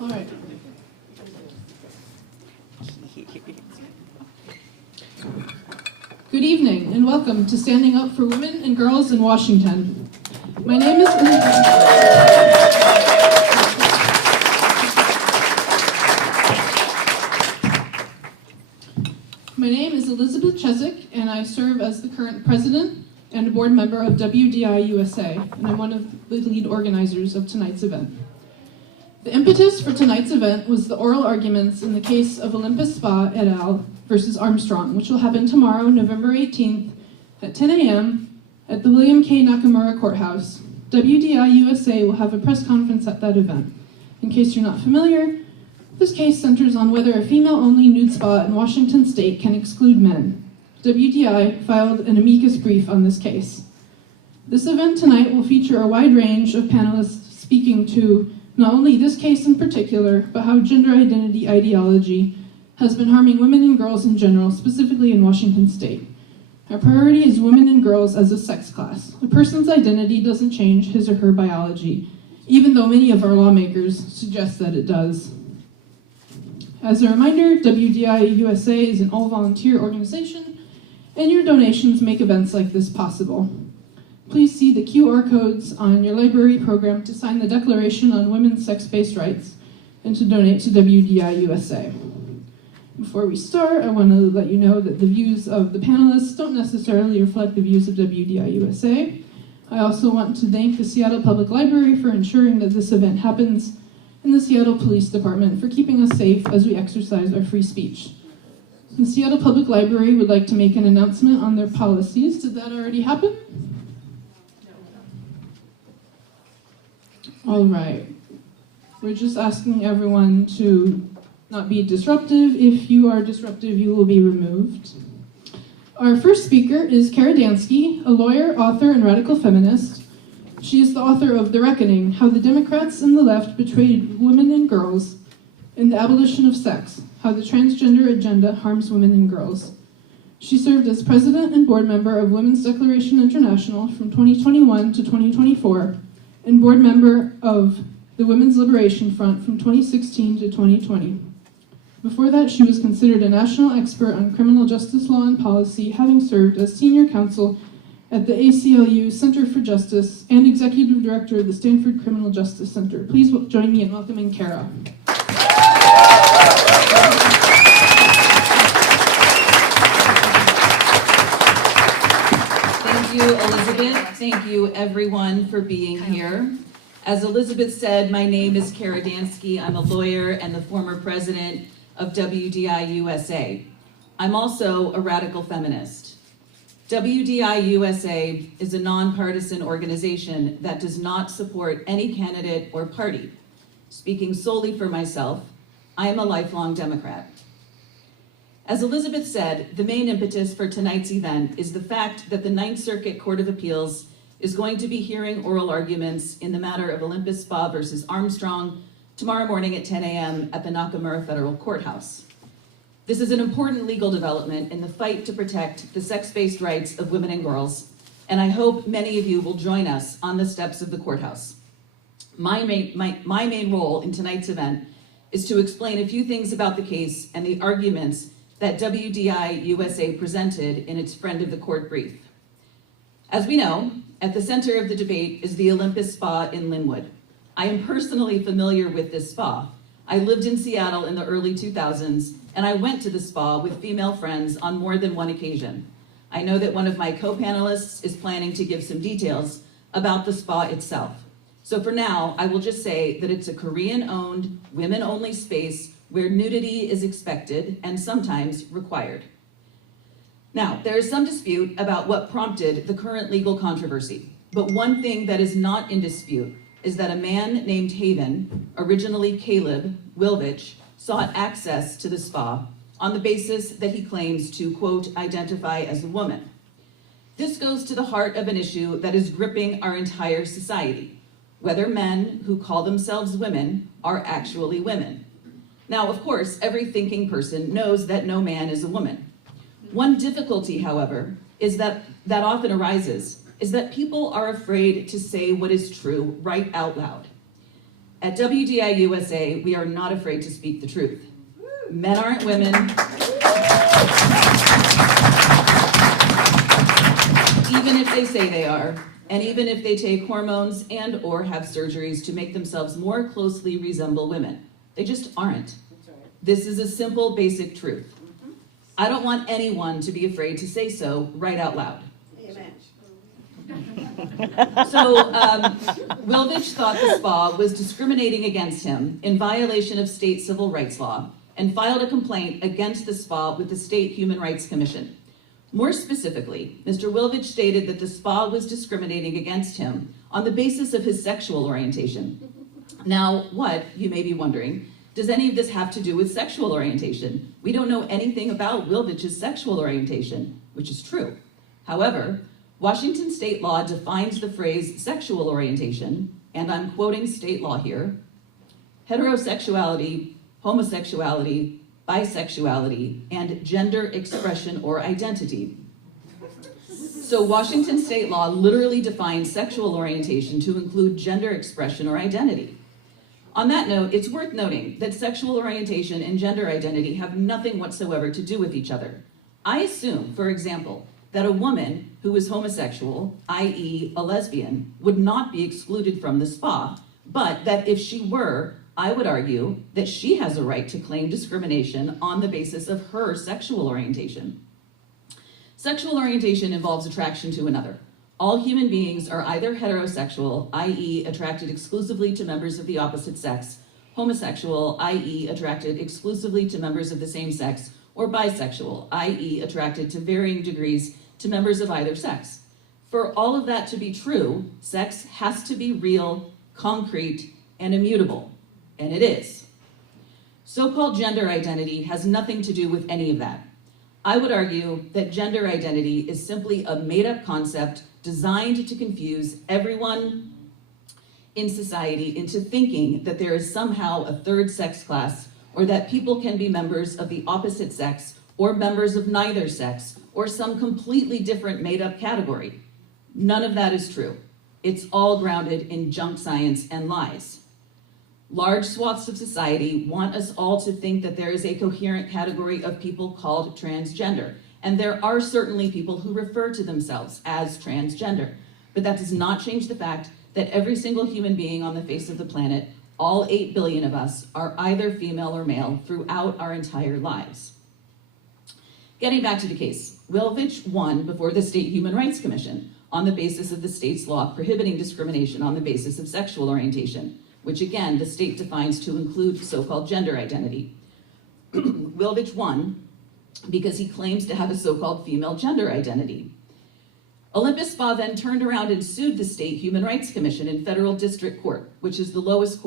All right. Good evening and welcome to Standing Up for Women and Girls in Washington. My name is Elizabeth Chesak, and I serve as the current president and a board member of WDI USA, and I'm one of the lead organizers of tonight's event. The impetus for tonight's event was the oral arguments in the case of Olympus Spa et al. Versus Armstrong, which will happen tomorrow, November 18th at 10 a.m. at the William K. Nakamura Courthouse. WDI USA will have a press conference at that event. In case you're not familiar, this case centers on whether a female-only nude spa in Washington state can exclude men. WDI filed an amicus brief on this case. This event tonight will feature a wide range of panelists speaking to not only this case in particular, but how gender identity ideology has been harming women and girls in general, specifically in Washington state. Our priority is women and girls as a sex class. A person's identity doesn't change his or her biology, even though many of our lawmakers suggest that it does. As a reminder, WDI USA is an all-volunteer organization, and your donations make events like this possible. Please see the QR codes on your library program to sign the Declaration on Women's Sex-Based Rights and to donate to WDI USA. Before we start, I want to let you know that the views of the panelists don't necessarily reflect the views of WDI USA. I also want to thank the Seattle Public Library for ensuring that this event happens, and the Seattle Police Department for keeping us safe as we exercise our free speech. The Seattle Public Library would like to make an announcement on their policies. Did that already happen? All right. We're just asking everyone to not be disruptive. If you are disruptive, you will be removed. Our first speaker is Kara Dansky, a lawyer, author, and radical feminist. She is the author of The Reckoning, How the Democrats and the Left Betrayed Women and Girls, and The Abolition of Sex, How the Transgender Agenda Harms Women and Girls. She served as president and board member of Women's Declaration International from 2021 to 2024, and board member of the Women's Liberation Front from 2016 to 2020. Before that, she was considered a national expert on criminal justice law and policy, having served as senior counsel at the ACLU Center for Justice and executive director of the Stanford Criminal Justice Center. Please join me in welcoming Kara. Thank you, Elizabeth. Thank you, everyone, for being here. As Elizabeth said, my name is Kara Dansky. I'm a lawyer and the former president of WDI USA. I'm also a radical feminist. WDI USA is a nonpartisan organization that does not support any candidate or party. Speaking solely for myself, I am a lifelong Democrat. As Elizabeth said, the main impetus for tonight's event is the fact that the Ninth Circuit Court of Appeals is going to be hearing oral arguments in the matter of Olympus Spa versus Armstrong tomorrow morning at 10 a.m. at the Nakamura Federal Courthouse. This is an important legal development in the fight to protect the sex-based rights of women and girls, and I hope many of you will join us on the steps of the courthouse. My main role in tonight's event is to explain a few things about the case and the arguments that WDI USA presented in its Friend of the Court brief. As we know, at the center of the debate is the Olympus Spa in Linwood. I am personally familiar with this spa. I lived in Seattle in the early 2000s, and I went to the spa with female friends on more than one occasion. I know that one of my co-panelists is planning to give some details about the spa itself. So for now, I will just say that it's a Korean-owned, women-only space where nudity is expected and sometimes required. Now, there is some dispute about what prompted the current legal controversy, but one thing that is not in dispute is that a man named Haven, originally Caleb Wilvich, sought access to the spa on the basis that he claims to, quote, identify as a woman. This goes to the heart of an issue that is gripping our entire society, whether men who call themselves women are actually women. Now, of course, every thinking person knows that no man is a woman. One difficulty, however, is that often arises is that people are afraid to say what is true right out loud. At WDI USA, we are not afraid to speak the truth. Men aren't women. Even if they say they are, and even if they take hormones and or have surgeries to make themselves more closely resemble women. They just aren't. This is a simple, basic truth. I don't want anyone to be afraid to say so right out loud. Amen. So, Wilvich thought the spa was discriminating against him in violation of state civil rights law and filed a complaint against the spa with the State Human Rights Commission. More specifically, Mr. Wilvich stated that the spa was discriminating against him on the basis of his sexual orientation. Now, what, you may be wondering, does any of this have to do with sexual orientation? We don't know anything about Wilvich's sexual orientation, which is true. However, Washington state law defines the phrase sexual orientation, and I'm quoting state law here: heterosexuality, homosexuality, bisexuality, and gender expression or identity. So Washington state law literally defines sexual orientation to include gender expression or identity. On that note, it's worth noting that sexual orientation and gender identity have nothing whatsoever to do with each other. I assume, for example, that a woman who is homosexual, i.e. a lesbian, would not be excluded from the spa, but that if she were, I would argue that she has a right to claim discrimination on the basis of her sexual orientation. Sexual orientation involves attraction to another. All human beings are either heterosexual, i.e. attracted exclusively to members of the opposite sex, homosexual, i.e. attracted exclusively to members of the same sex, or bisexual, i.e. attracted to varying degrees to members of either sex. For all of that to be true, sex has to be real, concrete, and immutable. And it is. So-called gender identity has nothing to do with any of that. I would argue that gender identity is simply a made-up concept designed to confuse everyone in society into thinking that there is somehow a third sex class, or that people can be members of the opposite sex, or members of neither sex, or some completely different made-up category. None of that is true. It's all grounded in junk science and lies. Large swaths of society want us all to think that there is a coherent category of people called transgender. And there are certainly people who refer to themselves as transgender. But that does not change the fact that every single human being on the face of the planet, all 8 billion of us, are either female or male throughout our entire lives. Getting back to the case, Wilvich won before the State Human Rights Commission on the basis of the state's law prohibiting discrimination on the basis of sexual orientation, which again, the state defines to include so-called gender identity. Wilvich won because he claims to have a so-called female gender identity. Olympus Spa then turned around and sued the State Human Rights Commission in federal district court, which is the lowest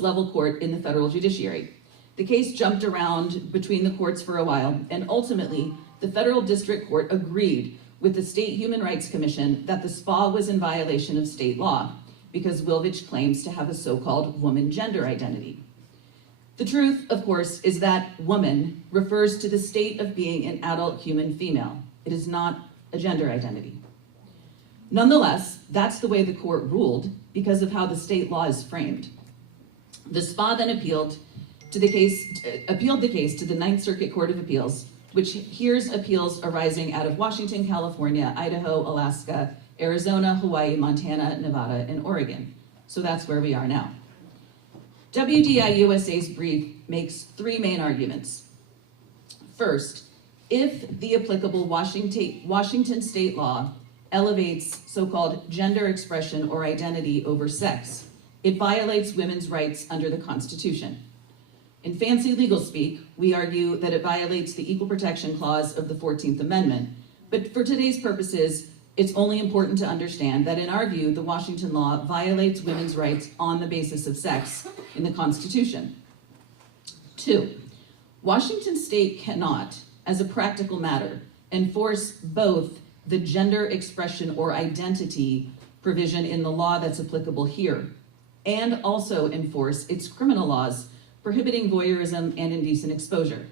level court in the federal judiciary. The case jumped around between the courts for a while, and ultimately, the federal district court agreed with the State Human Rights Commission that the spa was in violation of state law, because Wilvich claims to have a so-called woman gender identity. The truth, of course, is that woman refers to the state of being an adult human female. It is not a gender identity. Nonetheless, that's the way the court ruled because of how the state law is framed. The spa then appealed the case to the Ninth Circuit Court of Appeals, which hears appeals arising out of Washington, California, Idaho, Alaska, Arizona, Hawaii, Montana, Nevada, and Oregon. So that's where we are now. WDI USA's brief makes 3 main arguments. First, if the applicable Washington state law elevates so-called gender expression or identity over sex, it violates women's rights under the Constitution. In fancy legal speak, we argue that it violates the Equal Protection Clause of the 14th Amendment, but for today's purposes, it's only important to understand that in our view, the Washington law violates women's rights on the basis of sex in the Constitution. 2, Washington state cannot, as a practical matter, enforce both the gender expression or identity provision in the law that's applicable here, and also enforce its criminal laws prohibiting voyeurism and indecent exposure.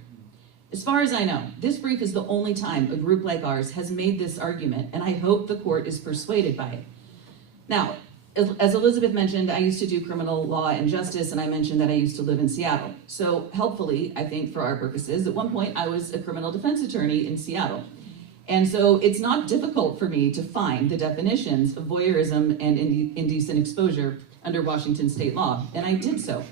As far as I know, this brief is the only time a group like ours has made this argument, and I hope the court is persuaded by it. Now, as Elizabeth mentioned, I used to do criminal law and justice, and I mentioned that I used to live in Seattle. So helpfully, I think for our purposes, at one point I was a criminal defense attorney in Seattle. And so it's not difficult for me to find the definitions of voyeurism and indecent exposure under Washington state law, and I did so.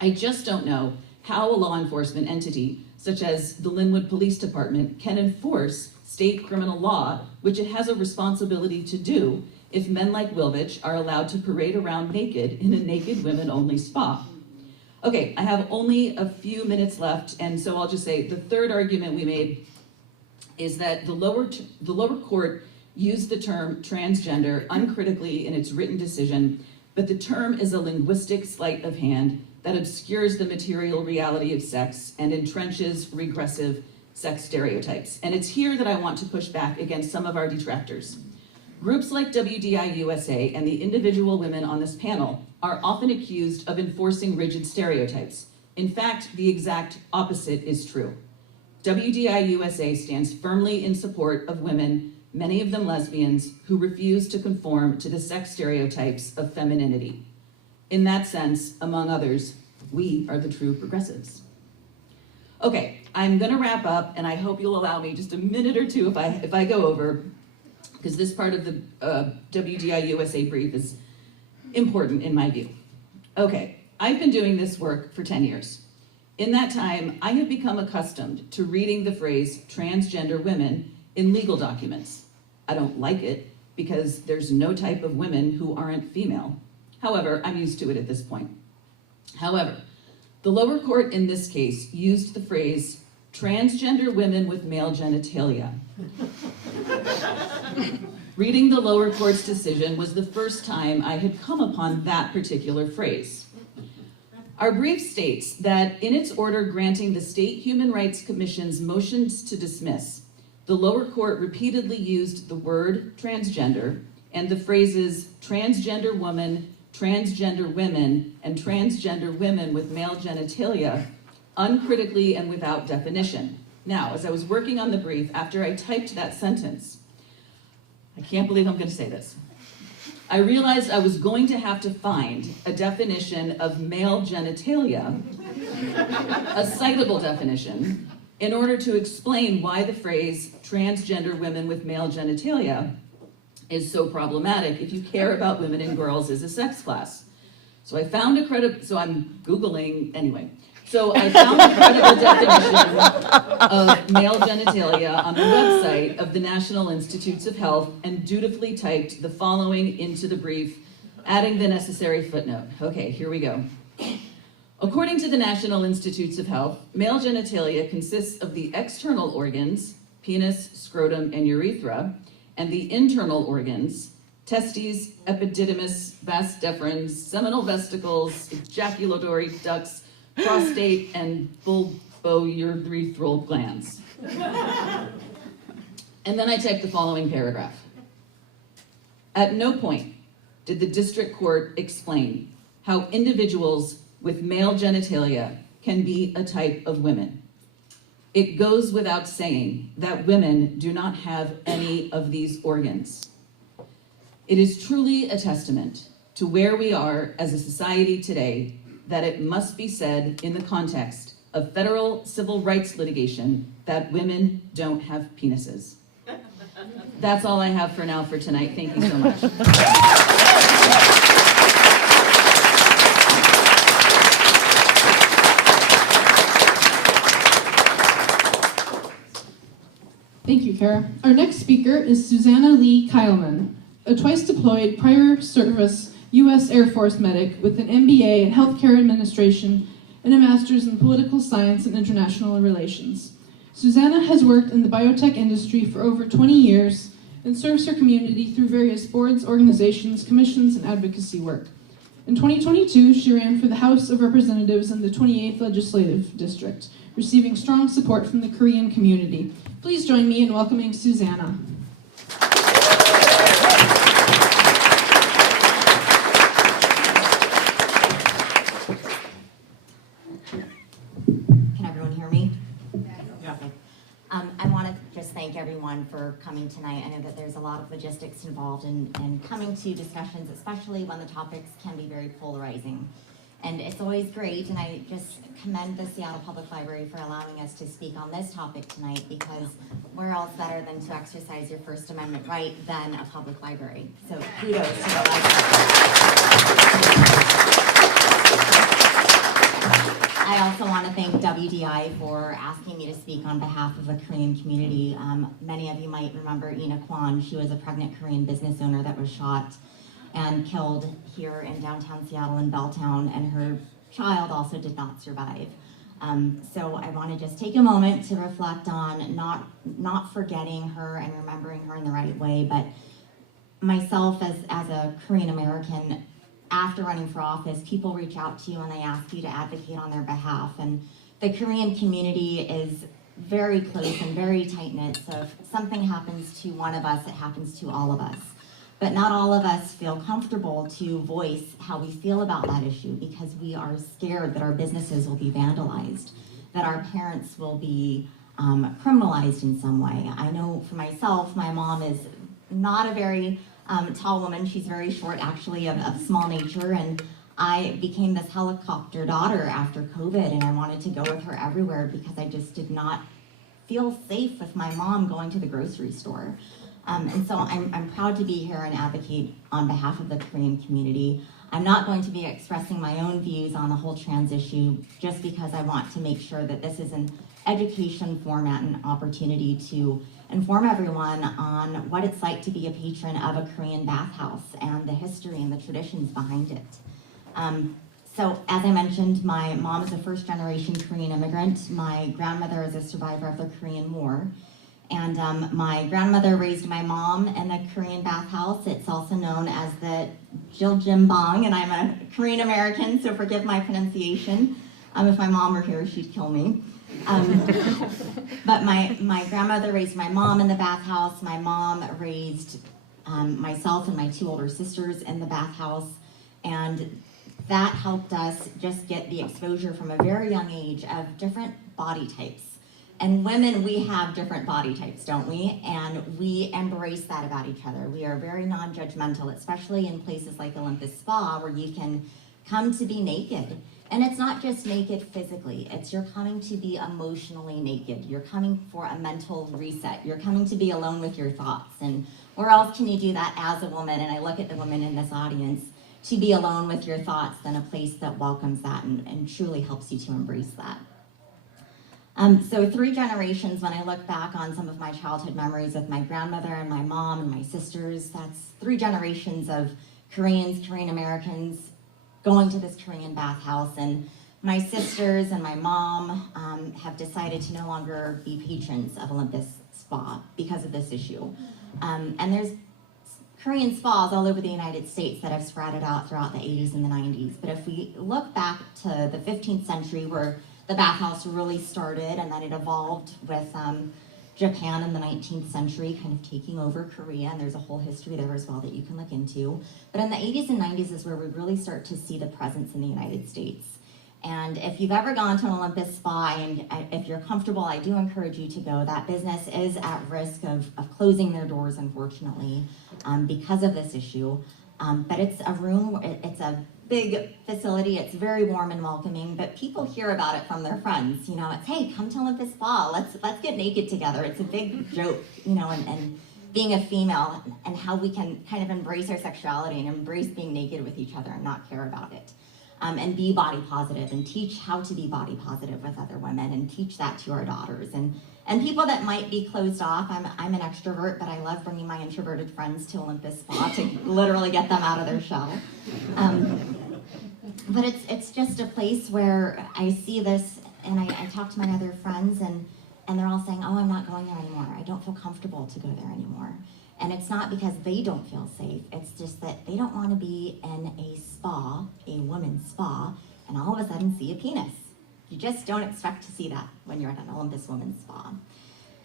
I just don't know how a law enforcement entity, such as the Linwood Police Department, can enforce state criminal law, which it has a responsibility to do, if men like Wilvich are allowed to parade around naked in a naked women-only spa. Okay, I have only a few minutes left, and so I'll just say the third argument we made is that the lower court used the term transgender uncritically in its written decision, but the term is a linguistic sleight of hand that obscures the material reality of sex and entrenches regressive sex stereotypes. And it's here that I want to push back against some of our detractors. Groups like WDI USA and the individual women on this panel are often accused of enforcing rigid stereotypes. In fact, the exact opposite is true. WDI USA stands firmly in support of women, many of them lesbians, who refuse to conform to the sex stereotypes of femininity. In that sense, among others, we are the true progressives. Okay, I'm gonna wrap up, and I hope you'll allow me just a minute or two if I go over, because this part of the WDI USA brief is important in my view. Okay, I've been doing this work for 10 years. In that time, I have become accustomed to reading the phrase transgender women in legal documents. I don't like it because there's no type of women who aren't female. However, I'm used to it at this point. However, the lower court in this case used the phrase transgender women with male genitalia. Reading the lower court's decision was the first time I had come upon that particular phrase. Our brief states that in its order granting the State Human Rights Commission's motions to dismiss, the lower court repeatedly used the word transgender and the phrases transgender woman, transgender women, and transgender women with male genitalia uncritically and without definition. Now, as I was working on the brief, after I typed that sentence, I can't believe I'm going to say this, I realized I was going to have to find a definition of male genitalia, a citable definition, in order to explain why the phrase transgender women with male genitalia is so problematic if you care about women and girls as a sex class. So I found so I'm Googling anyway. So I found a credible definition of male genitalia on the website of the National Institutes of Health and dutifully typed the following into the brief, adding the necessary footnote. Okay, here we go. According to the National Institutes of Health, male genitalia consists of the external organs, penis, scrotum, and urethra, and the internal organs, testes, epididymis, vas deferens, seminal vesicles, ejaculatory ducts, prostate, and bulbourethral glands. And then I typed the following paragraph. At no point did the district court explain how individuals with male genitalia can be a type of women. It goes without saying that women do not have any of these organs. It is truly a testament to where we are as a society today that it must be said in the context of federal civil rights litigation that women don't have penises. That's all I have for now for tonight. Thank you so much. Thank you, Kara. Our next speaker is Susanna Keilman, a twice-deployed prior service U.S. Air Force medic with an MBA in Healthcare Administration and a Master's in Political Science and International Relations. Susanna has worked in the biotech industry for over 20 years and serves her community through various boards, organizations, commissions, and advocacy work. In 2022, she ran for the House of Representatives in the 28th Legislative District, receiving strong support from the Korean community. Please join me in welcoming Susanna. Can everyone hear me? Yeah. I want to just thank everyone for coming. coming tonight. I know that there's a lot of logistics involved in coming to discussions, especially when the topics can be very polarizing. And it's always great, and I just commend the Seattle Public Library for allowing us to speak on this topic tonight, because where else better than to exercise your First Amendment right than a public library? So kudos to the library. I also want to thank WDI for asking me to speak on behalf of the Korean community. Many of you might remember Ina Kwan. She was a pregnant Korean business owner that was shot and killed here in downtown Seattle in Belltown, and her child also did not survive. So I want to just take a moment to reflect on not forgetting her and remembering her in the right way, but myself as a Korean American, after running for office, people reach out to you and they ask you to advocate on their behalf. And the Korean community is very close and very tight-knit, so if something happens to one of us, it happens to all of us. But not all of us feel comfortable to voice how we feel about that issue, because we are scared that our businesses will be vandalized, that our parents will be criminalized in some way. I know for myself, my mom is not a very tall woman. She's very short, actually, of small nature, and I became this helicopter daughter after COVID, and I wanted to go with her everywhere because I just did not feel safe with my mom going to the grocery store. And so I'm proud to be here and advocate on behalf of the Korean community. I'm not going to be expressing my own views on the whole trans issue, just because I want to make sure that this is an education format and opportunity to inform everyone on what it's like to be a patron of a Korean bathhouse and the history and the traditions behind it. So as I mentioned, my mom is a first-generation Korean immigrant. My grandmother is a survivor of the Korean War. And my grandmother raised my mom in the Korean bathhouse. It's also known as the Jiljimbang, and I'm a Korean American, so forgive my pronunciation. If my mom were here, she'd kill me. But my grandmother raised my mom in the bathhouse. My mom raised myself and my two older sisters in the bathhouse, and that helped us just get the exposure from a very young age of different body types. And women, we have different body types, don't we? And we embrace that about each other. We are very non-judgmental, especially in places like Olympus Spa, where you can come to be naked. And it's not just naked physically, it's you're coming to be emotionally naked. You're coming for a mental reset. You're coming to be alone with your thoughts. And where else can you do that as a woman? And I look at the women in this audience, to be alone with your thoughts than a place that welcomes that and truly helps you to embrace that. So 3 generations, when I look back on some of my childhood memories with my grandmother and my mom and my sisters, that's 3 generations of Koreans, Korean Americans going to this Korean bathhouse. And my sisters and my mom have decided to no longer be patrons of Olympus Spa because of this issue. And there's Korean spas all over the United States that have sprouted out throughout the 80s and the 90s. But if we look back to the 15th century, where the bathhouse really started, and then it evolved with Japan in the 19th century, kind of taking over Korea, and there's a whole history there as well that you can look into. But in the 80s and 90s is where we really start to see the presence in the United States. And if you've ever gone to an Olympus Spa, and if you're comfortable, I do encourage you to go. That business is at risk of closing their doors, unfortunately, because of this issue. But it's a room, it's a big facility, it's very warm and welcoming, but people hear about it from their friends. You know, it's, hey, come to Olympus Spa, let's get naked together. It's a big joke, you know, and being a female and how we can kind of embrace our sexuality and embrace being naked with each other and not care about it. And be body positive and teach how to be body positive with other women and teach that to our daughters. And people that might be closed off, I'm an extrovert, but I love bringing my introverted friends to Olympus Spa to literally get them out of their shell. But it's just a place where I see this, and I talk to my other friends, and they're all saying, oh, I'm not going there anymore. I don't feel comfortable to go there anymore. And it's not because they don't feel safe, it's just that they don't want to be in a spa, a women's spa, and all of a sudden see a penis. You just don't expect to see that when you're at an Olympus Women's Spa.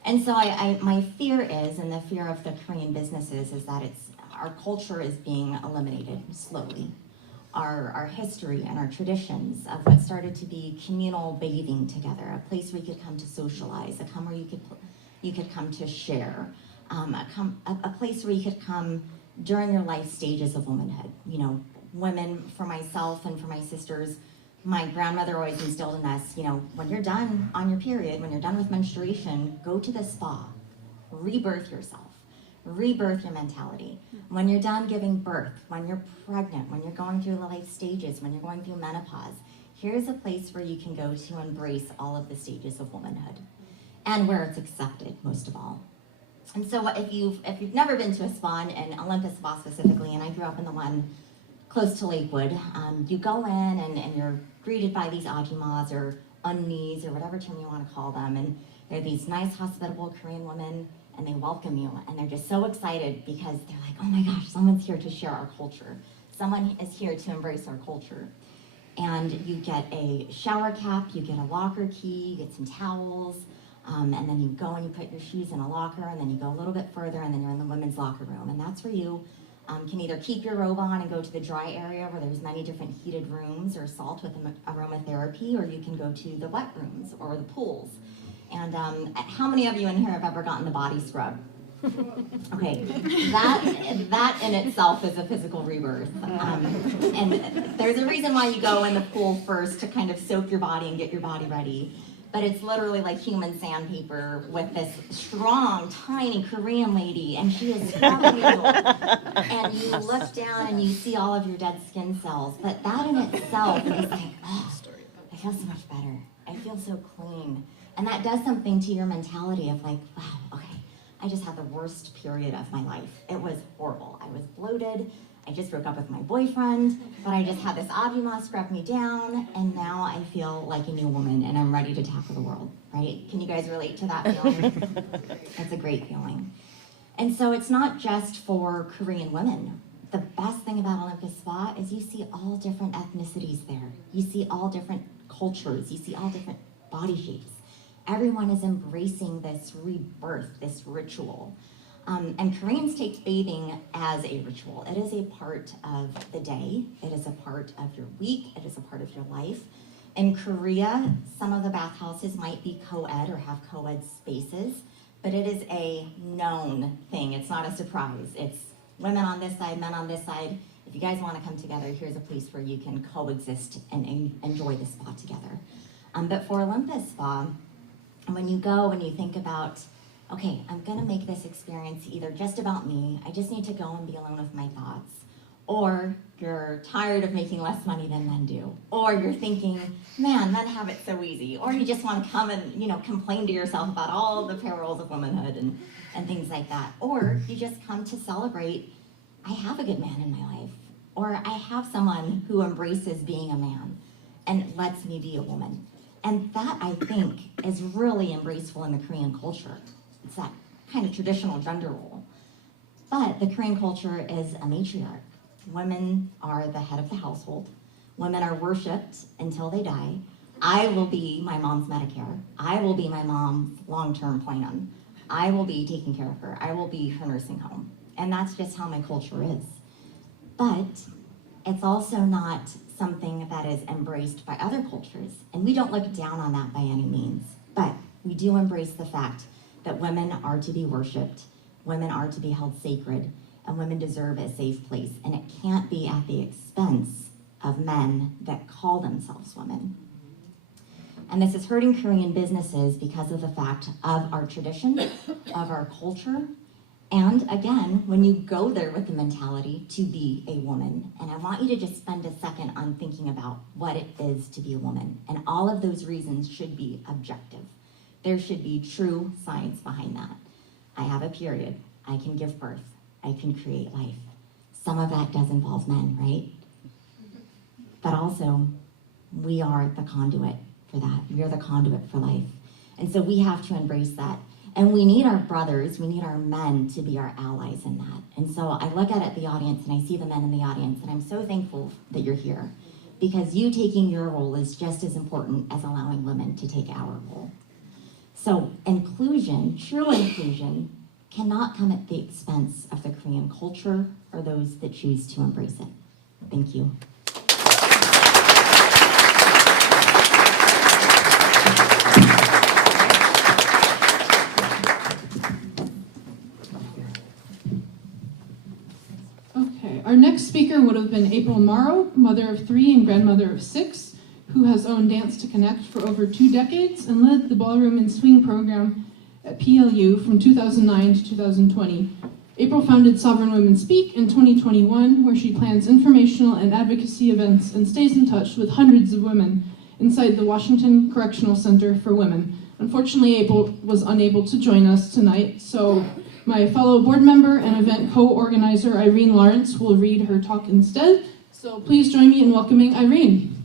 And so my fear is, and the fear of the Korean businesses, is that our culture is being eliminated slowly. Our history and our traditions of what started to be communal bathing together, a place where you could come to socialize, where you could come to share. a place where you could come during your life stages of womanhood. You know, women, for myself and for my sisters, my grandmother always instilled in us, you know, when you're done on your period, when you're done with menstruation, go to the spa, rebirth yourself, rebirth your mentality. When you're done giving birth, when you're pregnant, when you're going through life stages, when you're going through menopause, here's a place where you can go to embrace all of the stages of womanhood and where it's accepted, most of all. And so if you've never been to a spa, and Olympus Spa specifically, and I grew up in the one close to Lakewood, you go in and you're greeted by these ajumas or unnis or whatever term you want to call them, and they're these nice, hospitable Korean women, and they welcome you, and they're just so excited because they're like, oh my gosh, someone's here to share our culture. Someone is here to embrace our culture. And you get a shower cap, you get a locker key, you get some towels, and then you go and you put your shoes in a locker, and then you go a little bit further, and then you're in the women's locker room. And that's where you can either keep your robe on and go to the dry area where there's many different heated rooms or salt with aromatherapy, or you can go to the wet rooms or the pools. And how many of you in here have ever gotten the body scrub? Okay, that in itself is a physical rebirth. And there's a reason why you go in the pool first, to kind of soak your body and get your body ready. But it's literally like human sandpaper with this strong, tiny Korean lady, and she is scrubbing you. And you look down and you see all of your dead skin cells. But that in itself is like, oh, I feel so much better. I feel so clean. And that does something to your mentality of like, wow, okay, I just had the worst period of my life. It was horrible. I was bloated. I just broke up with my boyfriend, but I just had this ajuma scrub me down, and now I feel like a new woman, and I'm ready to tackle the world, right? Can you guys relate to that feeling? It's a great feeling. And so it's not just for Korean women. The best thing about Olympus Spa is you see all different ethnicities there. You see all different cultures. You see all different body shapes. Everyone is embracing this rebirth, this ritual. And Koreans take bathing as a ritual. It is a part of the day. It is a part of your week. It is a part of your life. In Korea, some of the bathhouses might be co-ed or have co-ed spaces, but it is a known thing. It's not a surprise. It's women on this side, men on this side. If you guys want to come together, here's a place where you can coexist and enjoy the spa together. But for Olympus Spa, when you go and you think about, okay, I'm gonna make this experience either just about me, I just need to go and be alone with my thoughts, or you're tired of making less money than men do, or you're thinking, man, men have it so easy, or you just wanna come and, you know, complain to yourself about all the perils of womanhood and things like that, or you just come to celebrate, I have a good man in my life, or I have someone who embraces being a man and lets me be a woman. And that, I think, is really embraceful in the Korean culture. It's that kind of traditional gender role. But the Korean culture is a matriarch. Women are the head of the household. Women are worshipped until they die. I will be my mom's Medicare. I will be my mom's long-term plan. I will be taking care of her. I will be her nursing home. And that's just how my culture is. But it's also not something that is embraced by other cultures. And we don't look down on that by any means. But we do embrace the fact that women are to be worshipped, women are to be held sacred, and women deserve a safe place. And it can't be at the expense of men that call themselves women. And this is hurting Korean businesses because of the fact of our tradition, of our culture, and again, when you go there with the mentality to be a woman, and I want you to just spend a second on thinking about what it is to be a woman. And all of those reasons should be objective. There should be true science behind that. I have a period. I can give birth. I can create life. Some of that does involve men, right? But also, we are the conduit for that. We are the conduit for life. And so we have to embrace that. And we need our brothers, we need our men to be our allies in that. And so I look at the audience and I see the men in the audience, and I'm so thankful that you're here, because you taking your role is just as important as allowing women to take our role. So inclusion, true inclusion, cannot come at the expense of the Korean culture or those that choose to embrace it. Thank you. have been April Morrow, mother of 3 and grandmother of 6, who has owned Dance to Connect for over 2 decades and led the Ballroom and Swing program at PLU from 2009 to 2020. April founded Sovereign Women Speak in 2021, where she plans informational and advocacy events and stays in touch with hundreds of women inside the Washington Correctional Center for Women. Unfortunately, April was unable to join us tonight, so my fellow board member and event co-organizer Irene Lawrence will read her talk instead. So please join me in welcoming Irene.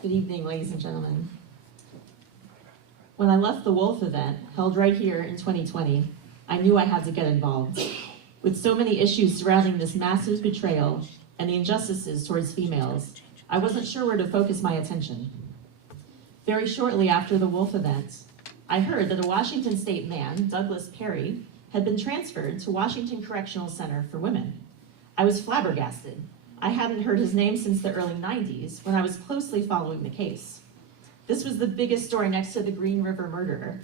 Good evening, ladies and gentlemen. When I left the Wolf event, held right here in 2020, I knew I had to get involved. With so many issues surrounding this massive betrayal and the injustices towards females, I wasn't sure where to focus my attention. Very shortly after the Wolf event, I heard that a Washington State man, Douglas Perry, had been transferred to Washington Correctional Center for Women. I was flabbergasted. I hadn't heard his name since the early 90s when I was closely following the case. This was the biggest story next to the Green River murder.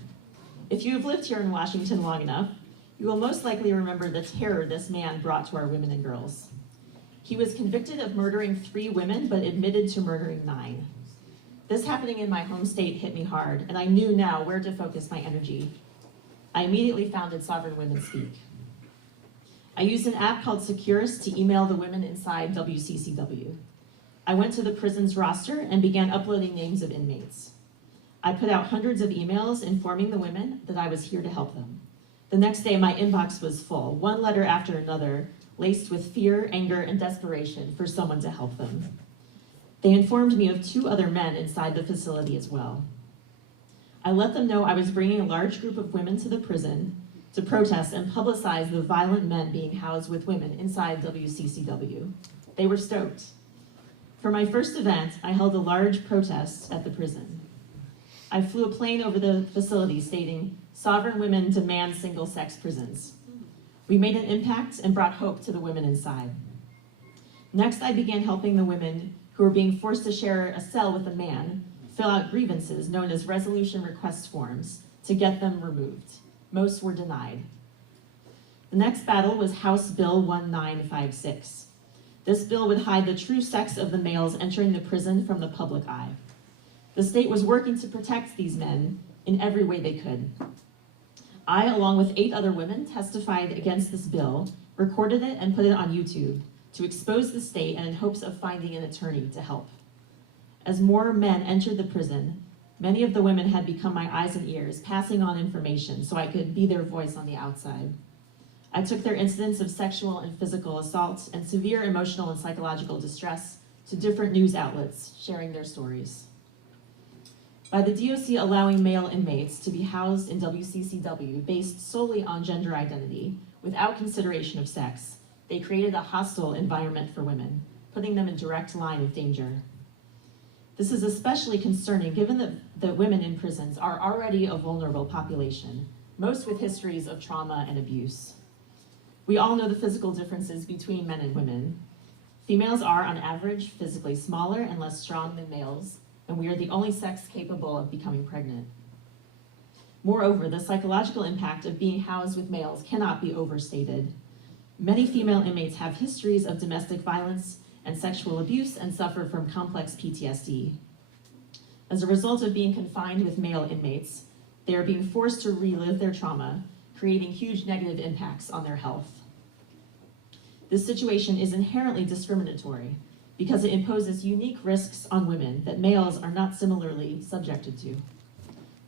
If you have lived here in Washington long enough, you will most likely remember the terror this man brought to our women and girls. He was convicted of murdering 3 women, but admitted to murdering 9. This happening in my home state hit me hard, and I knew now where to focus my energy. I immediately founded Sovereign Women Speak. I used an app called Securus to email the women inside WCCW. I went to the prison's roster and began uploading names of inmates. I put out hundreds of emails informing the women that I was here to help them. The next day, my inbox was full, one letter after another, laced with fear, anger, and desperation for someone to help them. They informed me of 2 other men inside the facility as well. I let them know I was bringing a large group of women to the prison to protest and publicize the violent men being housed with women inside WCCW. They were stoked. For my first event, I held a large protest at the prison. I flew a plane over the facility stating, "Sovereign women demand single-sex prisons." We made an impact and brought hope to the women inside. Next, I began helping the women who were being forced to share a cell with a man fill out grievances known as resolution request forms to get them removed. Most were denied. The next battle was House Bill 1956. This bill would hide the true sex of the males entering the prison from the public eye. The state was working to protect these men in every way they could. I, along with 8 other women, testified against this bill, recorded it, and put it on YouTube to expose the state and in hopes of finding an attorney to help. As more men entered the prison, many of the women had become my eyes and ears, passing on information so I could be their voice on the outside. I took their incidents of sexual and physical assault and severe emotional and psychological distress to different news outlets, sharing their stories. By the DOC allowing male inmates to be housed in WCCW based solely on gender identity, without consideration of sex, they created a hostile environment for women, putting them in direct line of danger. This is especially concerning given that the women in prisons are already a vulnerable population, most with histories of trauma and abuse. We all know the physical differences between men and women. Females are, on average, physically smaller and less strong than males, and we are the only sex capable of becoming pregnant. Moreover, the psychological impact of being housed with males cannot be overstated. Many female inmates have histories of domestic violence and sexual abuse and suffer from complex PTSD. As a result of being confined with male inmates, they are being forced to relive their trauma, creating huge negative impacts on their health. This situation is inherently discriminatory because it imposes unique risks on women that males are not similarly subjected to.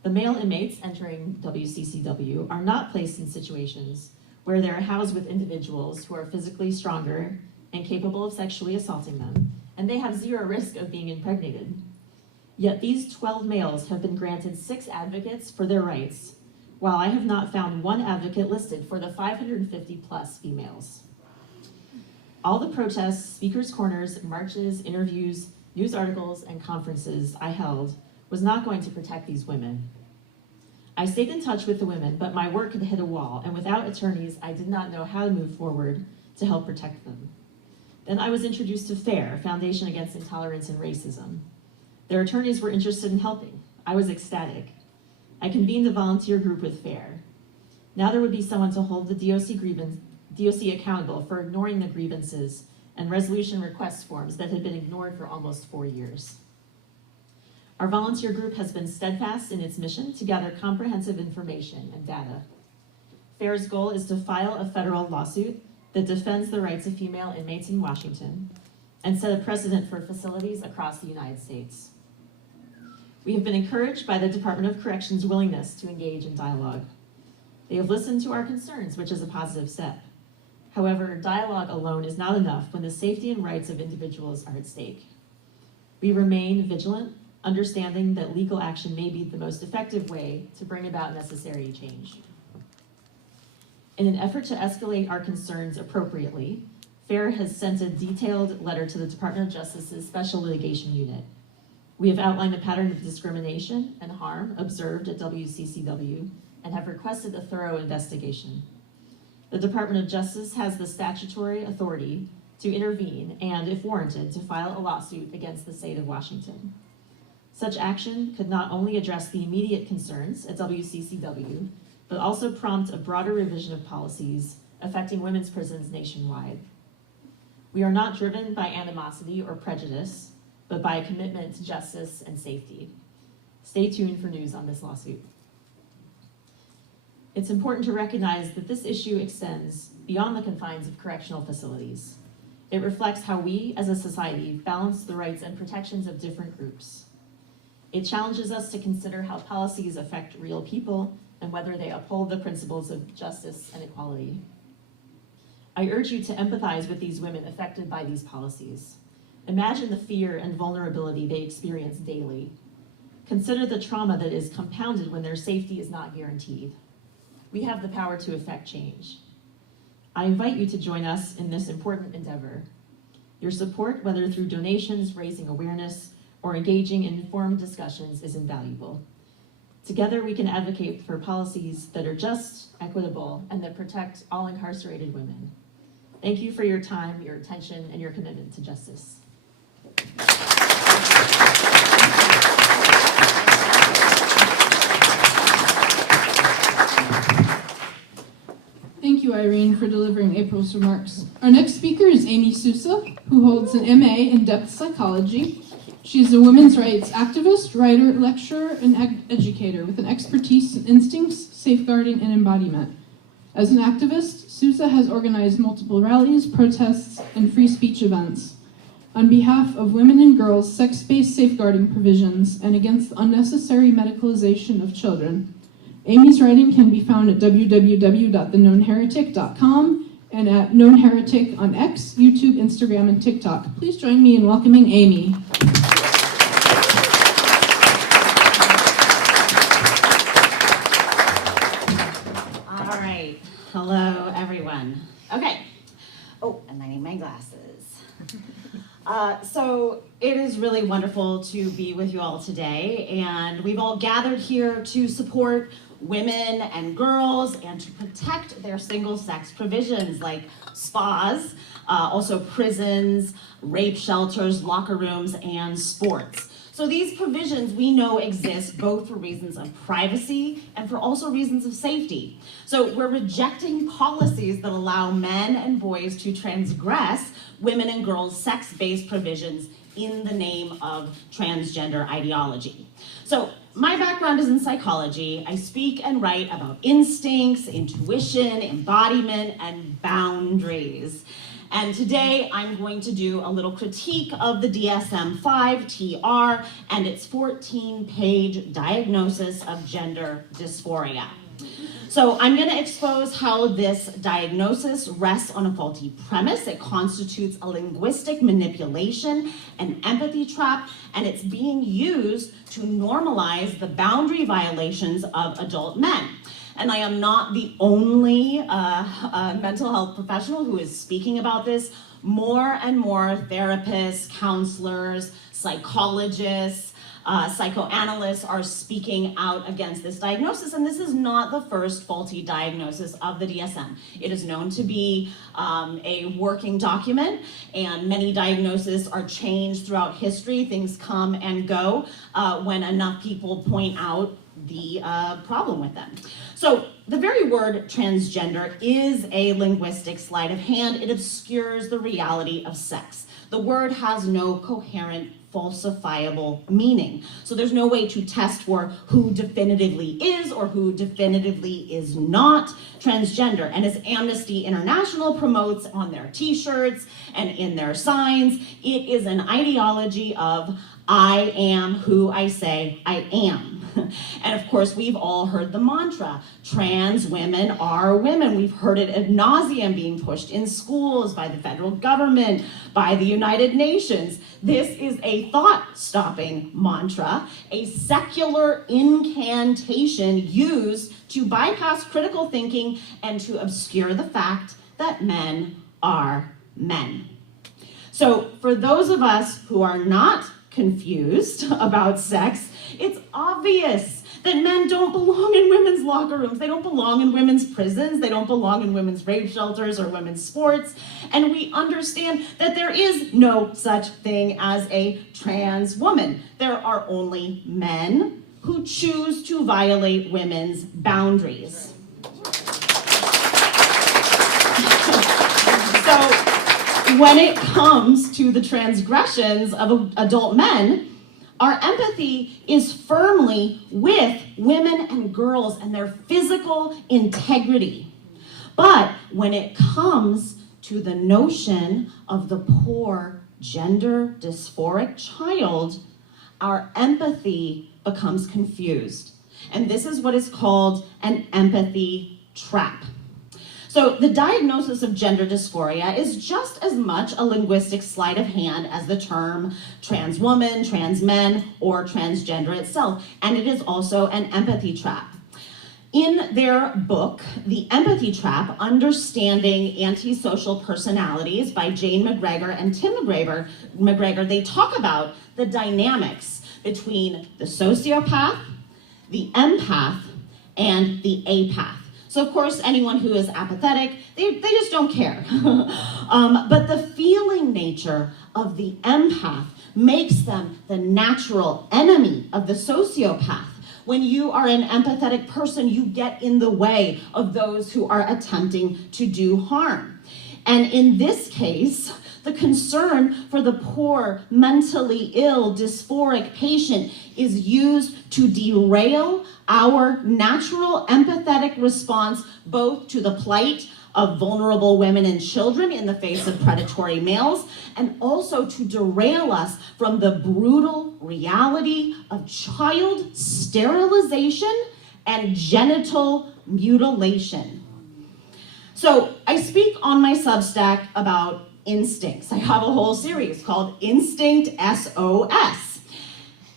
The male inmates entering WCCW are not placed in situations where they're housed with individuals who are physically stronger and capable of sexually assaulting them, and they have zero risk of being impregnated. Yet these 12 males have been granted 6 advocates for their rights, while I have not found 1 advocate listed for the 550 plus females. All the protests, speakers' corners, marches, interviews, news articles, and conferences I held was not going to protect these women. I stayed in touch with the women, but my work had hit a wall, and without attorneys, I did not know how to move forward to help protect them. Then I was introduced to FAIR, Foundation Against Intolerance and Racism. Their attorneys were interested in helping. I was ecstatic. I convened a volunteer group with FAIR. Now there would be someone to hold the DOC accountable for ignoring the grievances and resolution request forms that had been ignored for almost 4 years. Our volunteer group has been steadfast in its mission to gather comprehensive information and data. FAIR's goal is to file a federal lawsuit that defends the rights of female inmates in Washington and set a precedent for facilities across the United States. We have been encouraged by the Department of Corrections' willingness to engage in dialogue. They have listened to our concerns, which is a positive step. However, dialogue alone is not enough when the safety and rights of individuals are at stake. We remain vigilant, understanding that legal action may be the most effective way to bring about necessary change. In an effort to escalate our concerns appropriately, FAIR has sent a detailed letter to the Department of Justice's Special Litigation Unit. We have outlined a pattern of discrimination and harm observed at WCCW and have requested a thorough investigation. The Department of Justice has the statutory authority to intervene and, if warranted, to file a lawsuit against the state of Washington. Such action could not only address the immediate concerns at WCCW, but also prompt a broader revision of policies affecting women's prisons nationwide. We are not driven by animosity or prejudice, but by a commitment to justice and safety. Stay tuned for news on this lawsuit. It's important to recognize that this issue extends beyond the confines of correctional facilities. It reflects how we, as a society, balance the rights and protections of different groups. It challenges us to consider how policies affect real people and whether they uphold the principles of justice and equality. I urge you to empathize with these women affected by these policies. Imagine the fear and vulnerability they experience daily. Consider the trauma that is compounded when their safety is not guaranteed. We have the power to effect change. I invite you to join us in this important endeavor. Your support, whether through donations, raising awareness, or engaging in informed discussions, is invaluable. Together, we can advocate for policies that are just, equitable, and that protect all incarcerated women. Thank you for your time, your attention, and your commitment to justice. Thank you, Irene, for delivering April's remarks. Our next speaker is Amy Sousa, who holds an MA in depth psychology. She is a women's rights activist, writer, lecturer, and educator with an expertise in instincts, safeguarding, and embodiment. As an activist, Sousa has organized multiple rallies, protests, and free speech events on behalf of women and girls' sex-based safeguarding provisions and against the unnecessary medicalization of children. Amy's writing can be found at www.theknownheretic.com and at Known Heretic on X, YouTube, Instagram, and TikTok. Please join me in welcoming Amy. All right. Hello, everyone. Okay. Oh, and I need my glasses. So it is really wonderful to be with you all today, and we've all gathered here to support women and girls and to protect their single-sex provisions like spas, also prisons, rape shelters, locker rooms, and sports. So these provisions we know exist both for reasons of privacy and for also reasons of safety. So we're rejecting policies that allow men and boys to transgress women and girls' sex-based provisions in the name of transgender ideology. So my background is in psychology. I speak and write about instincts, intuition, embodiment, and boundaries. And today I'm going to do a little critique of the DSM-5 TR and its 14-page diagnosis of gender dysphoria. So I'm going to expose how this diagnosis rests on a faulty premise. It constitutes a linguistic manipulation, an empathy trap, and it's being used to normalize the boundary violations of adult men. And I am not the only mental health professional who is speaking about this. More and more therapists, counselors, psychologists, psychoanalysts are speaking out against this diagnosis, and this is not the first faulty diagnosis of the DSM. It is known to be a working document, and many diagnoses are changed throughout history. Things come and go when enough people point out the problem with them. So the very word transgender is a linguistic sleight of hand. It obscures the reality of sex. The word has no coherent, falsifiable meaning. So there's no way to test for who definitively is or who definitively is not transgender. And as Amnesty International promotes on their t-shirts and in their signs, it is an ideology of I am who I say I am. And of course, we've all heard the mantra, trans women are women. We've heard it ad nauseum being pushed in schools by the federal government, by the United Nations. This is a thought-stopping mantra, a secular incantation used to bypass critical thinking and to obscure the fact that men are men. So for those of us who are not confused about sex, it's obvious that men don't belong in women's locker rooms. They don't belong in women's prisons. They don't belong in women's rape shelters or women's sports. And we understand that there is no such thing as a trans woman. There are only men who choose to violate women's boundaries. So when it comes to the transgressions of adult men, our empathy is firmly with women and girls and their physical integrity. But when it comes to the notion of the poor gender dysphoric child, our empathy becomes confused. And this is what is called an empathy trap. So the diagnosis of gender dysphoria is just as much a linguistic sleight of hand as the term trans woman, trans men, or transgender itself, and it is also an empathy trap. In their book, The Empathy Trap, Understanding Antisocial Personalities by Jane McGregor and Tim McGregor, they talk about the dynamics between the sociopath, the empath, and the apath. So of course, anyone who is apathetic, they just don't care. But the feeling nature of the empath makes them the natural enemy of the sociopath. When you are an empathetic person, you get in the way of those who are attempting to do harm. And in this case, the concern for the poor, mentally ill, dysphoric patient is used to derail our natural empathetic response both to the plight of vulnerable women and children in the face of predatory males, and also to derail us from the brutal reality of child sterilization and genital mutilation. So I speak on my Substack about instincts. I have a whole series called Instinct SOS.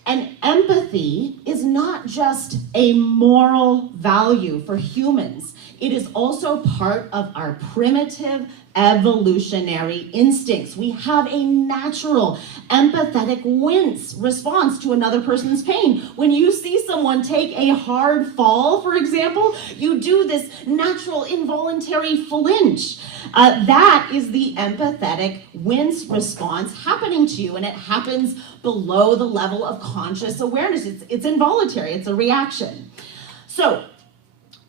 And empathy is not just a moral value for humans. It is also part of our primitive evolutionary instincts. We have a natural empathetic wince response to another person's pain. When you see someone take a hard fall, for example, you do this natural involuntary flinch. That is the empathetic wince response happening to you, and it happens below the level of conscious awareness. It's involuntary, it's a reaction. So,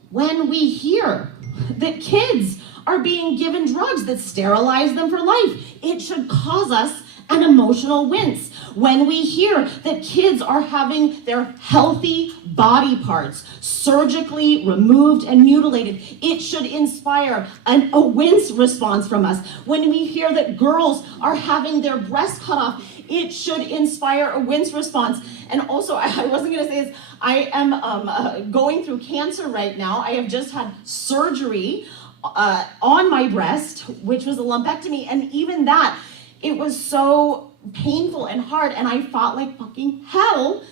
when we hear that kids are being given drugs that sterilize them for life, it should cause us an emotional wince. When we hear that kids are having their healthy body parts surgically removed and mutilated, it should inspire a wince response from us. When we hear that girls are having their breasts cut off, it should inspire a wince response. And also, I wasn't gonna say this, I am going through cancer right now. I have just had surgery on my breast, which was a lumpectomy, and even that, it was so painful and hard, and I fought like fucking hell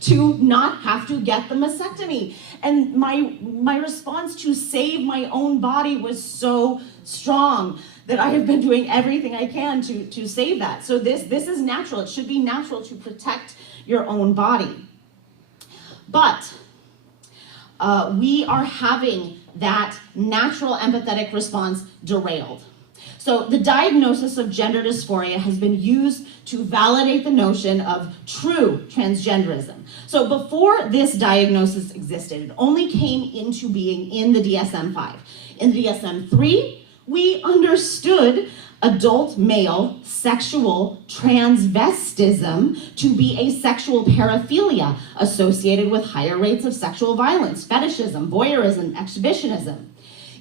to not have to get the mastectomy. And my response to save my own body was so strong that I have been doing everything I can to save that. So this is natural. It should be natural to protect your own body. But we are having that natural empathetic response derailed. So the diagnosis of gender dysphoria has been used to validate the notion of true transgenderism. So before this diagnosis existed, it only came into being in the DSM-5. In the DSM-3, we understood adult male sexual transvestism to be a sexual paraphilia associated with higher rates of sexual violence, fetishism, voyeurism, exhibitionism.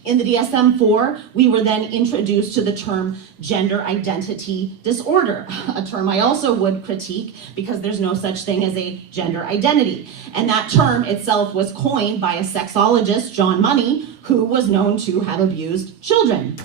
In the DSM-4, we were then introduced to the term gender identity disorder, a term I also would critique because there's no such thing as a gender identity. And that term itself was coined by a sexologist, John Money, who was known to have abused children.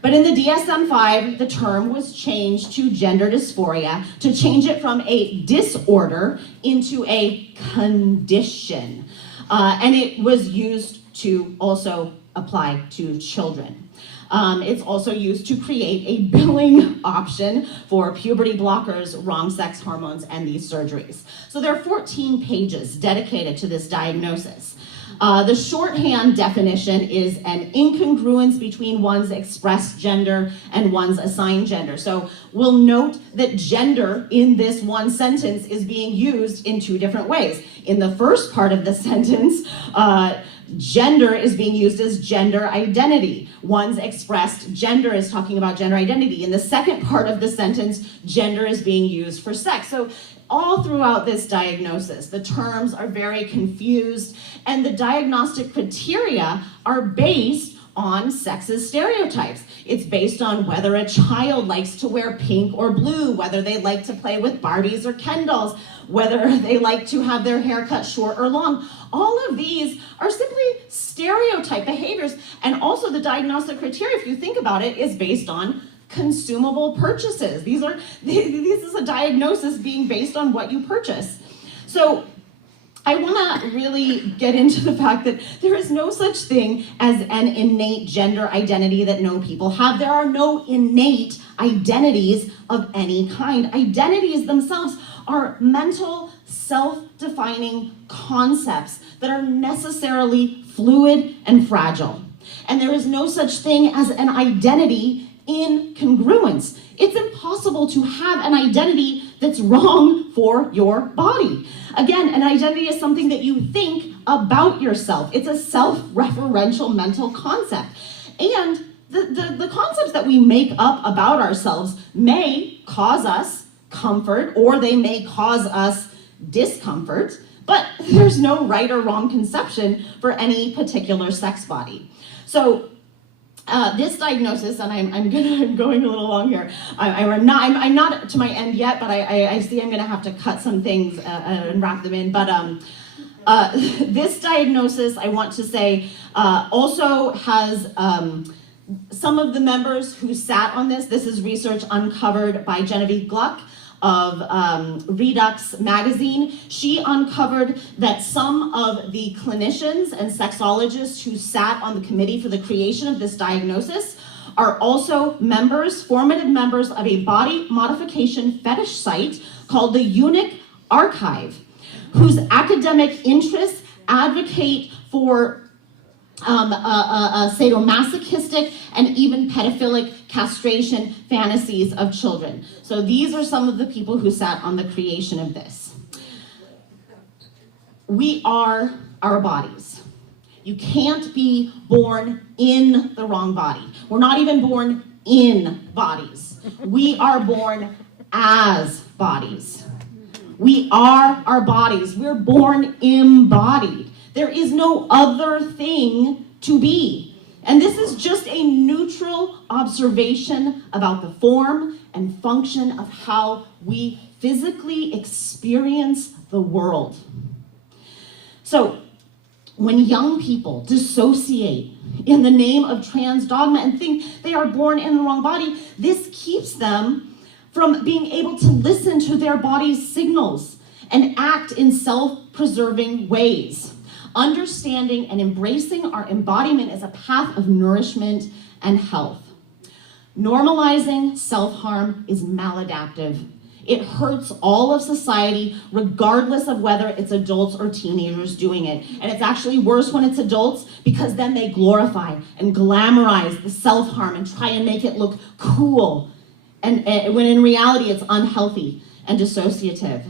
But in the DSM-5, the term was changed to gender dysphoria to change it from a disorder into a condition. And it was used to also apply to children. It's also used to create a billing option for puberty blockers, wrong sex hormones, and these surgeries. So there are 14 pages dedicated to this diagnosis. The shorthand definition is an incongruence between one's expressed gender and one's assigned gender. So we'll note that gender in this one sentence is being used in two different ways. In the first part of the sentence, gender is being used as gender identity. One's expressed gender is talking about gender identity. In the second part of the sentence, gender is being used for sex. So all throughout this diagnosis, the terms are very confused, and the diagnostic criteria are based on sexist stereotypes. It's based on whether a child likes to wear pink or blue, whether they like to play with Barbies or Ken dolls, whether they like to have their hair cut short or long. All of these are simply stereotype behaviors. And also the diagnostic criteria, if you think about it, is based on consumable purchases. This is a diagnosis being based on what you purchase. So I want to really get into the fact that there is no such thing as an innate gender identity that no people have. There are no innate identities of any kind. Identities themselves are mental, self-defining concepts that are necessarily fluid and fragile. And there is no such thing as an identity in congruence. It's impossible to have an identity that's wrong for your body. Again, an identity is something that you think about yourself. It's a self-referential mental concept. And the concepts that we make up about ourselves may cause us comfort, or they may cause us discomfort, but there's no right or wrong conception for any particular sex body. So this diagnosis, and I'm going a little long here. I'm not to my end yet, but I see I'm going to have to cut some things and wrap them in. But this diagnosis, I want to say, also has some of the members who sat on this. This is research uncovered by Genevieve Gluck of Redux magazine. She uncovered that some of the clinicians and sexologists who sat on the committee for the creation of this diagnosis are also members, formative members of a body modification fetish site called the Eunuch Archive, whose academic interests advocate for sadomasochistic and even pedophilic castration fantasies of children. So these are some of the people who sat on the creation of this. We are our bodies. You can't be born in the wrong body. We're not even born in bodies. We are born as bodies. We are our bodies. We're born embodied. There is no other thing to be. And this is just a neutral observation about the form and function of how we physically experience the world. So when young people dissociate in the name of trans dogma and think they are born in the wrong body, this keeps them from being able to listen to their body's signals and act in self-preserving ways. Understanding and embracing our embodiment is a path of nourishment and health. Normalizing self-harm is maladaptive. It hurts all of society, regardless of whether it's adults or teenagers doing it. And it's actually worse when it's adults, because then they glorify and glamorize the self-harm and try and make it look cool. And when in reality, it's unhealthy and dissociative.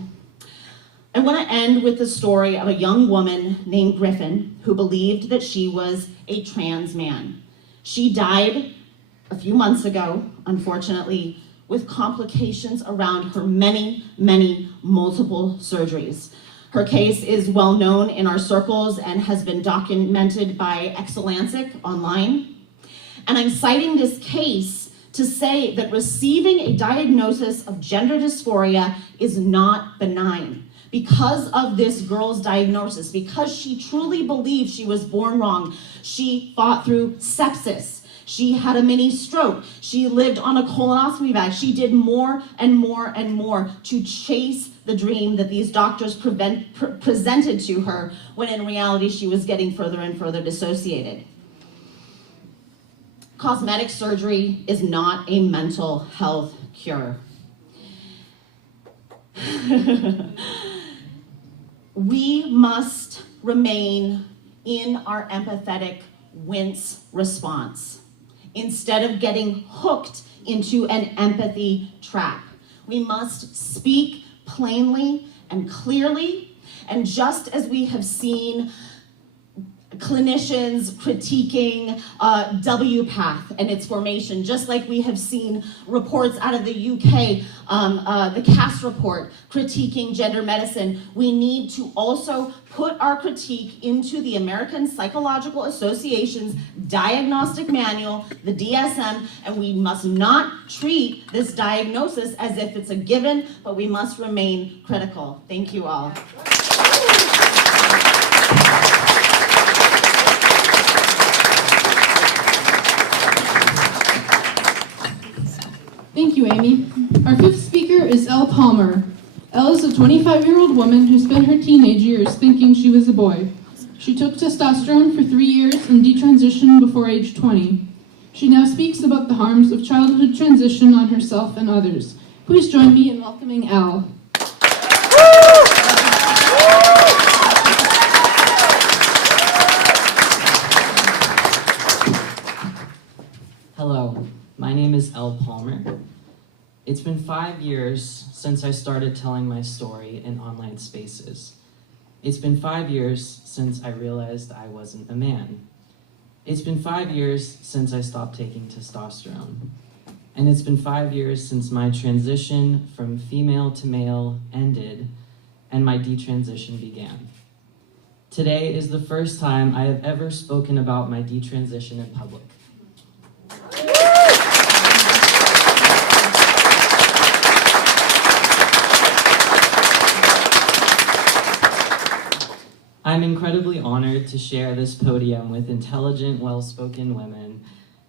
I want to end with the story of a young woman named Griffin who believed that she was a trans man. She died a few months ago, unfortunately, with complications around her many multiple surgeries. Her case is well known in our circles and has been documented by Exolancic online. And I'm citing this case to say that receiving a diagnosis of gender dysphoria is not benign. Because of this girl's diagnosis, because she truly believed she was born wrong, she fought through sepsis. She had a mini stroke. She lived on a colonoscopy bag. She did more and more to chase the dream that these doctors presented to her, when in reality she was getting further and further dissociated. Cosmetic surgery is not a mental health cure. We must remain in our empathetic wince response, instead of getting hooked into an empathy trap. We must speak plainly and clearly, and just as we have seen clinicians critiquing WPATH and its formation, just like we have seen reports out of the UK, the CAST report critiquing gender medicine, we need to also put our critique into the American Psychological Association's diagnostic manual, the DSM, and we must not treat this diagnosis as if it's a given, but we must remain critical. Thank you all. Thank you, Amy. Our fifth speaker is Elle Palmer. Elle is a 25-year-old woman who spent her teenage years thinking she was a boy. She took testosterone for 3 years and detransitioned before age 20. She now speaks about the harms of childhood transition on herself and others. Please join me in welcoming Elle. Hello, my name is Elle Palmer. It's been 5 years since I started telling my story in online spaces. It's been 5 years since I realized I wasn't a man. It's been 5 years since I stopped taking testosterone. And it's been 5 years since my transition from female to male ended and my detransition began. Today is the first time I have ever spoken about my detransition in public. I'm incredibly honored to share this podium with intelligent, well-spoken women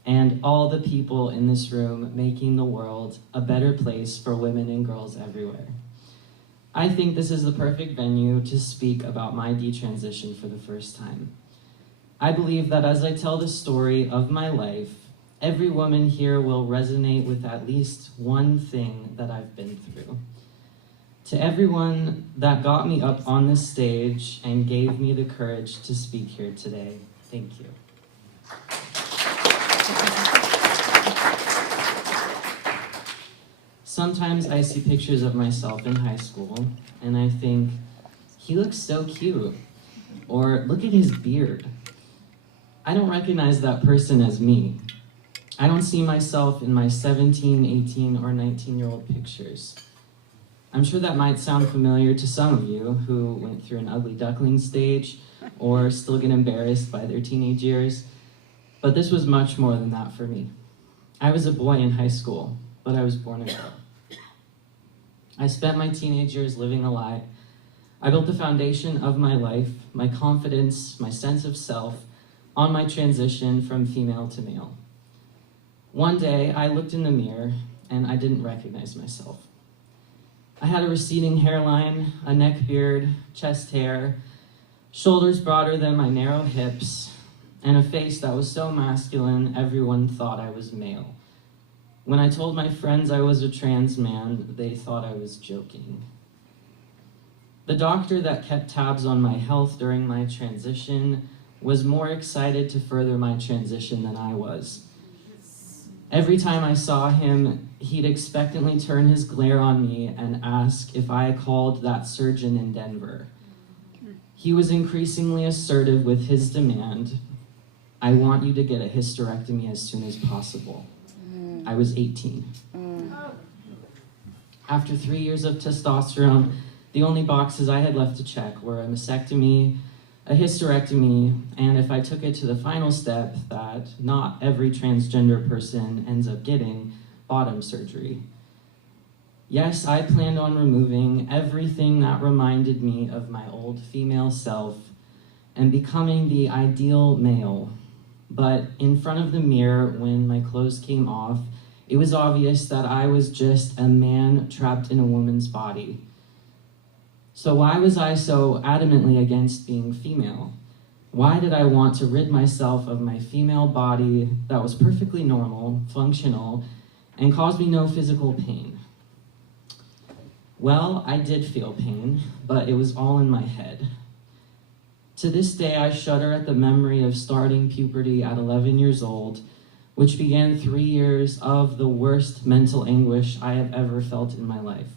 and all the people in this room making the world a better place for women and girls everywhere. I think this is the perfect venue to speak about my detransition for the first time. I believe that as I tell the story of my life, every woman here will resonate with at least one thing that I've been through. To everyone that got me up on this stage and gave me the courage to speak here today, thank you. Sometimes I see pictures of myself in high school and I think, he looks so cute, or look at his beard. I don't recognize that person as me. I don't see myself in my 17, 18, or 19-year-old pictures. I'm sure that might sound familiar to some of you who went through an ugly duckling stage or still get embarrassed by their teenage years, but this was much more than that for me. I was a boy in high school, but I was born a girl. I spent my teenage years living a lie. I built the foundation of my life, my confidence, my sense of self, on my transition from female to male. One day, I looked in the mirror and I didn't recognize myself. I had a receding hairline, a neck beard, chest hair, shoulders broader than my narrow hips, and a face that was so masculine everyone thought I was male. When I told my friends I was a trans man, they thought I was joking. The doctor that kept tabs on my health during my transition was more excited to further my transition than I was. Every time I saw him, he'd expectantly turn his glare on me and ask if I called that surgeon in Denver. He was increasingly assertive with his demand, I want you to get a hysterectomy as soon as possible. I was 18. After 3 years of testosterone, the only boxes I had left to check were a mastectomy, a hysterectomy, and if I took it to the final step that not every transgender person ends up getting, bottom surgery. Yes, I planned on removing everything that reminded me of my old female self and becoming the ideal male. But in front of the mirror, when my clothes came off, it was obvious that I was just a man trapped in a woman's body. So why was I so adamantly against being female? Why did I want to rid myself of my female body that was perfectly normal, functional, and caused me no physical pain? Well, I did feel pain, but it was all in my head. To this day, I shudder at the memory of starting puberty at 11 years old, which began 3 years of the worst mental anguish I have ever felt in my life.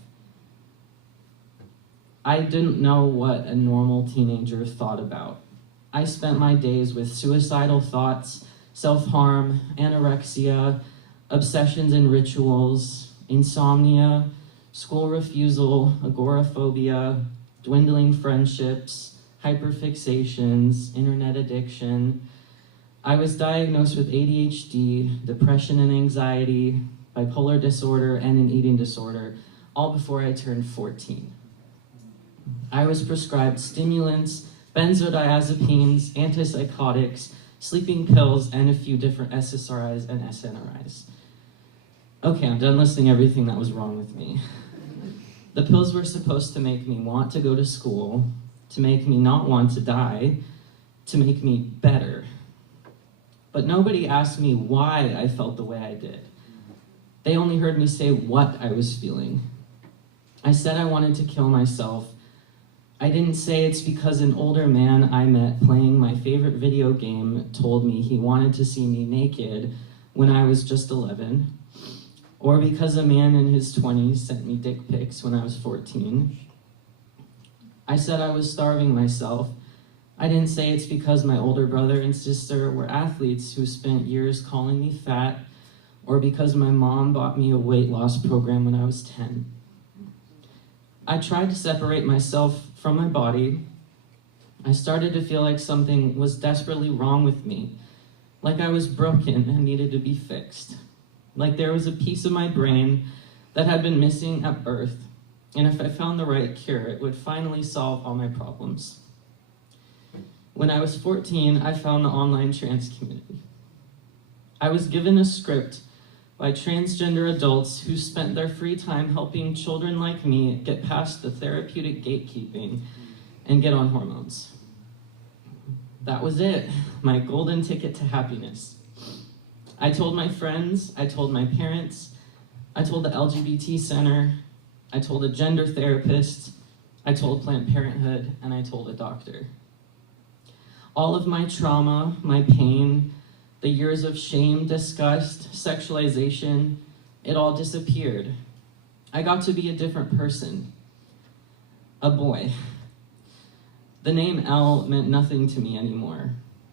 I didn't know what a normal teenager thought about. I spent my days with suicidal thoughts, self-harm, anorexia, obsessions and rituals, insomnia, school refusal, agoraphobia, dwindling friendships, hyperfixations, internet addiction. I was diagnosed with ADHD, depression and anxiety, bipolar disorder, and an eating disorder, all before I turned 14. I was prescribed stimulants, benzodiazepines, antipsychotics, sleeping pills, and a few different SSRIs and SNRIs. Okay, I'm done listing everything that was wrong with me. The pills were supposed to make me want to go to school, to make me not want to die, to make me better. But nobody asked me why I felt the way I did. They only heard me say what I was feeling. I said I wanted to kill myself. I didn't say it's because an older man I met playing my favorite video game told me he wanted to see me naked when I was just 11, or because a man in his 20s sent me dick pics when I was 14. I said I was starving myself. I didn't say it's because my older brother and sister were athletes who spent years calling me fat, or because my mom bought me a weight loss program when I was 10. I tried to separate myself from my body. I started to feel like something was desperately wrong with me, like I was broken and needed to be fixed, like there was a piece of my brain that had been missing at birth, and if I found the right cure, it would finally solve all my problems. When I was 14, I found the online trans community. I was given a script by transgender adults who spent their free time helping children like me get past the therapeutic gatekeeping and get on hormones. That was it, my golden ticket to happiness. I told my friends, I told my parents, I told the LGBT center, I told a gender therapist, I told Planned Parenthood, and I told a doctor. All of my trauma, my pain, the years of shame, disgust, sexualization, it all disappeared. I got to be a different person, a boy. The name Elle meant nothing to me anymore.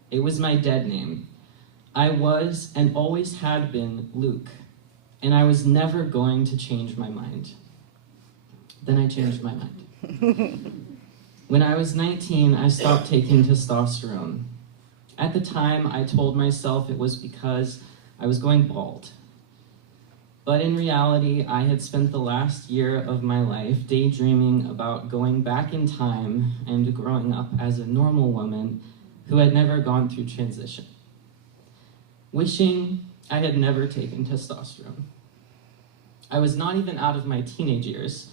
It was my dead name. I was and always had been Luke, and I was never going to change my mind. Then I changed my mind. When I was 19, I stopped taking testosterone. At the time, I told myself it was because I was going bald. But in reality, I had spent the last year of my life daydreaming about going back in time and growing up as a normal woman who had never gone through transition. Wishing I had never taken testosterone. I was not even out of my teenage years,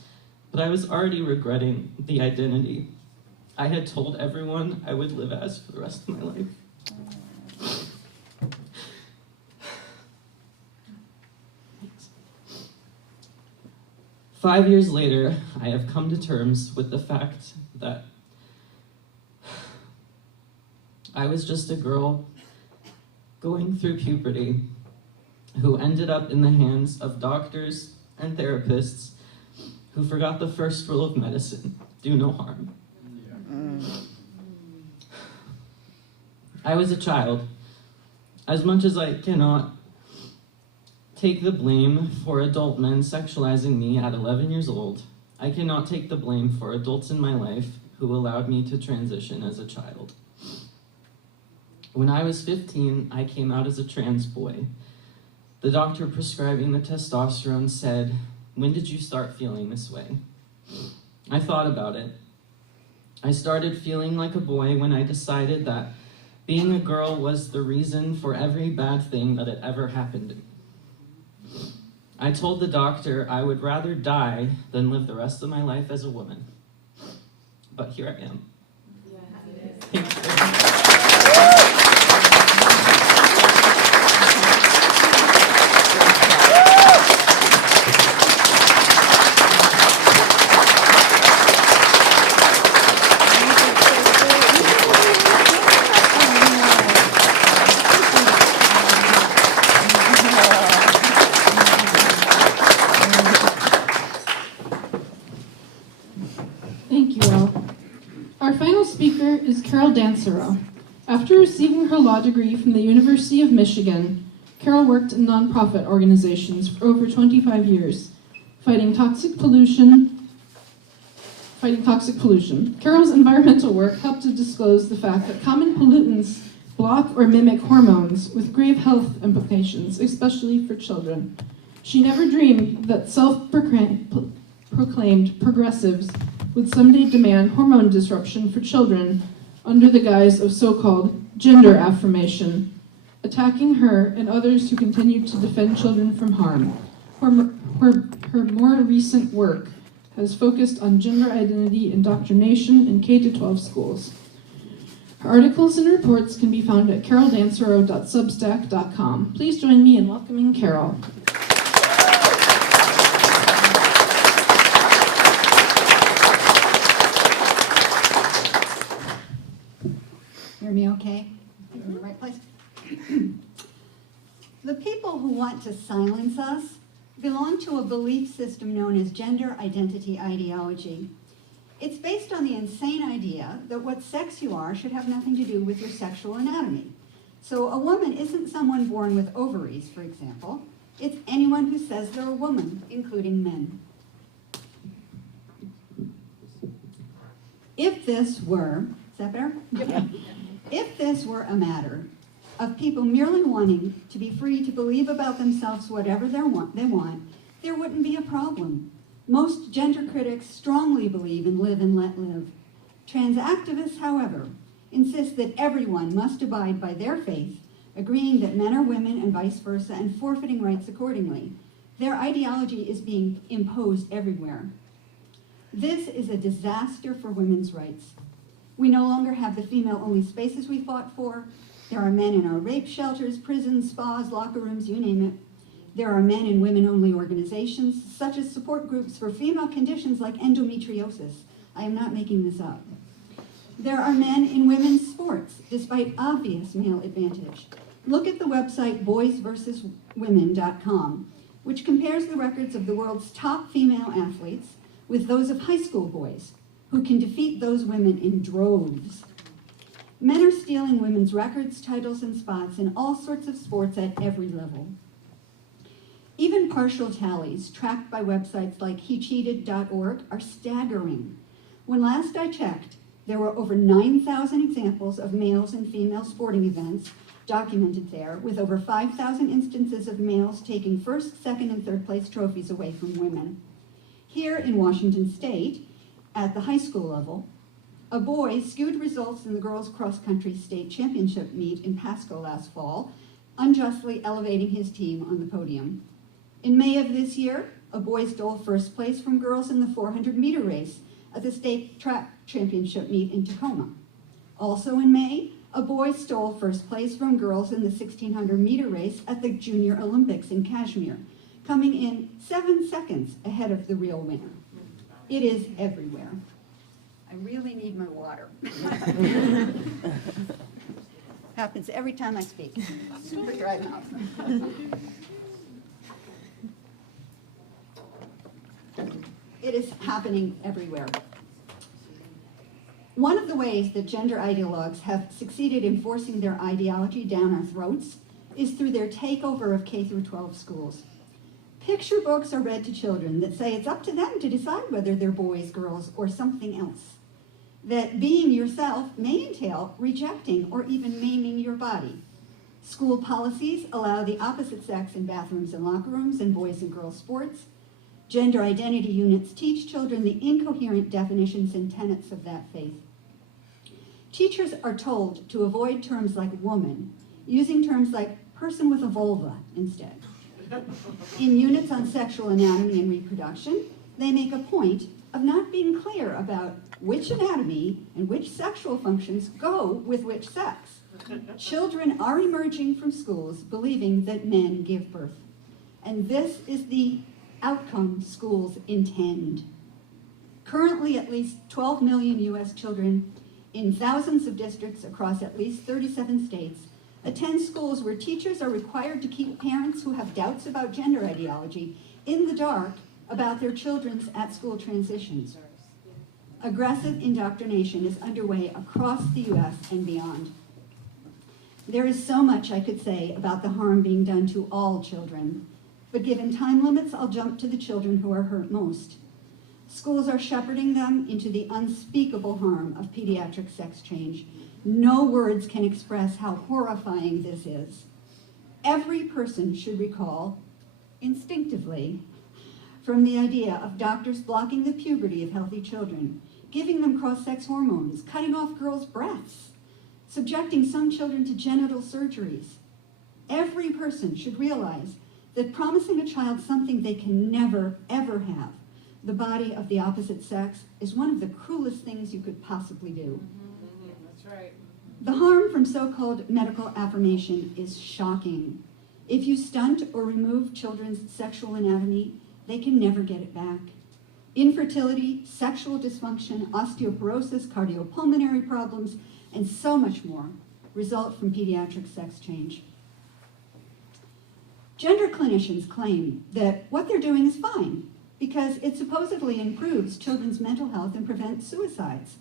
but I was already regretting the identity I had told everyone I would live as for the rest of my life. 5 years later, I have come to terms with the fact that I was just a girl going through puberty who ended up in the hands of doctors and therapists who forgot the first rule of medicine: do no harm. I was a child. As much as I cannot take the blame for adult men sexualizing me at 11 years old, I cannot take the blame for adults in my life who allowed me to transition as a child. When I was 15, I came out as a trans boy. The doctor prescribing the testosterone said, "When did you start feeling this way?" I thought about it. I started feeling like a boy when I decided that being a girl was the reason for every bad thing that had ever happened to me. I told the doctor I would rather die than live the rest of my life as a woman. But here I am. Thanks very much. Thank you, Elle. Our final speaker is Carol Dansereau. After receiving her law degree from the University of Michigan, Carol worked in nonprofit organizations for over 25 years, fighting toxic pollution. Carol's environmental work helped to disclose the fact that common pollutants block or mimic hormones with grave health implications, especially for children. She never dreamed that self-proclaimed progressives would someday demand hormone disruption for children under the guise of so-called gender affirmation, attacking her and others who continue to defend children from harm. Her more recent work has focused on gender identity indoctrination in K-12 schools. Her articles and reports can be found at caroldansereau.substack.com. Please join me in welcoming Carol. Hear me okay? In the right place? The people who want to silence us belong to a belief system known as gender identity ideology. It's based on the insane idea that what sex you are should have nothing to do with your sexual anatomy. So a woman isn't someone born with ovaries, for example. It's anyone who says they're a woman, including men. If this were, is that better? If this were a matter of people merely wanting to be free to believe about themselves whatever they want, there wouldn't be a problem. Most gender critics strongly believe in live and let live. Trans activists, however, insist that everyone must abide by their faith, agreeing that men are women and vice versa, and forfeiting rights accordingly. Their ideology is being imposed everywhere. This is a disaster for women's rights. We no longer have the female-only spaces we fought for. There are men in our rape shelters, prisons, spas, locker rooms, you name it. There are men in women-only organizations, such as support groups for female conditions like endometriosis. I am not making this up. There are men in women's sports, despite obvious male advantage. Look at the website boysversuswomen.com, which compares the records of the world's top female athletes with those of high school boys, who can defeat those women in droves. Men are stealing women's records, titles, and spots in all sorts of sports at every level. Even partial tallies tracked by websites like hecheated.org are staggering. When last I checked, there were over 9,000 examples of males and female sporting events documented there, with over 5,000 instances of males taking first, second, and third place trophies away from women. Here in Washington State, at the high school level, a boy skewed results in the girls' cross-country state championship meet in Pasco last fall, unjustly elevating his team on the podium. In May of this year, a boy stole first place from girls in the 400-meter race at the state track championship meet in Tacoma. Also in May, a boy stole first place from girls in the 1,600-meter race at the Junior Olympics in Kashmir, coming in 7 seconds ahead of the real winner. It is everywhere. I really need my water. Happens every time I speak. Super dry mouth. It is happening everywhere. One of the ways that gender ideologues have succeeded in forcing their ideology down our throats is through their takeover of K through 12 schools. Picture books are read to children that say it's up to them to decide whether they're boys, girls, or something else. That being yourself may entail rejecting or even maiming your body. School policies allow the opposite sex in bathrooms and locker rooms and boys and girls sports. Gender identity units teach children the incoherent definitions and tenets of that faith. Teachers are told to avoid terms like woman, using terms like person with a vulva instead. In units on sexual anatomy and reproduction, they make a point of not being clear about which anatomy and which sexual functions go with which sex. Children are emerging from schools believing that men give birth. And this is the outcome schools intend. Currently, at least 12 million US children in thousands of districts across at least 37 states attend schools where teachers are required to keep parents who have doubts about gender ideology in the dark about their children's at-school transitions. Aggressive indoctrination is underway across the US and beyond. There is so much I could say about the harm being done to all children, but given time limits, I'll jump to the children who are hurt most. Schools are shepherding them into the unspeakable harm of pediatric sex change. No words can express how horrifying this is. Every person should recall, instinctively, from the idea of doctors blocking the puberty of healthy children, giving them cross-sex hormones, cutting off girls' breasts, subjecting some children to genital surgeries. Every person should realize that promising a child something they can never, ever have, the body of the opposite sex, is one of the cruelest things you could possibly do. That's right. The harm from so-called medical affirmation is shocking. If you stunt or remove children's sexual anatomy, they can never get it back. Infertility, sexual dysfunction, osteoporosis, cardiopulmonary problems, and so much more result from pediatric sex change. Gender clinicians claim that what they're doing is fine because it supposedly improves children's mental health and prevents suicides.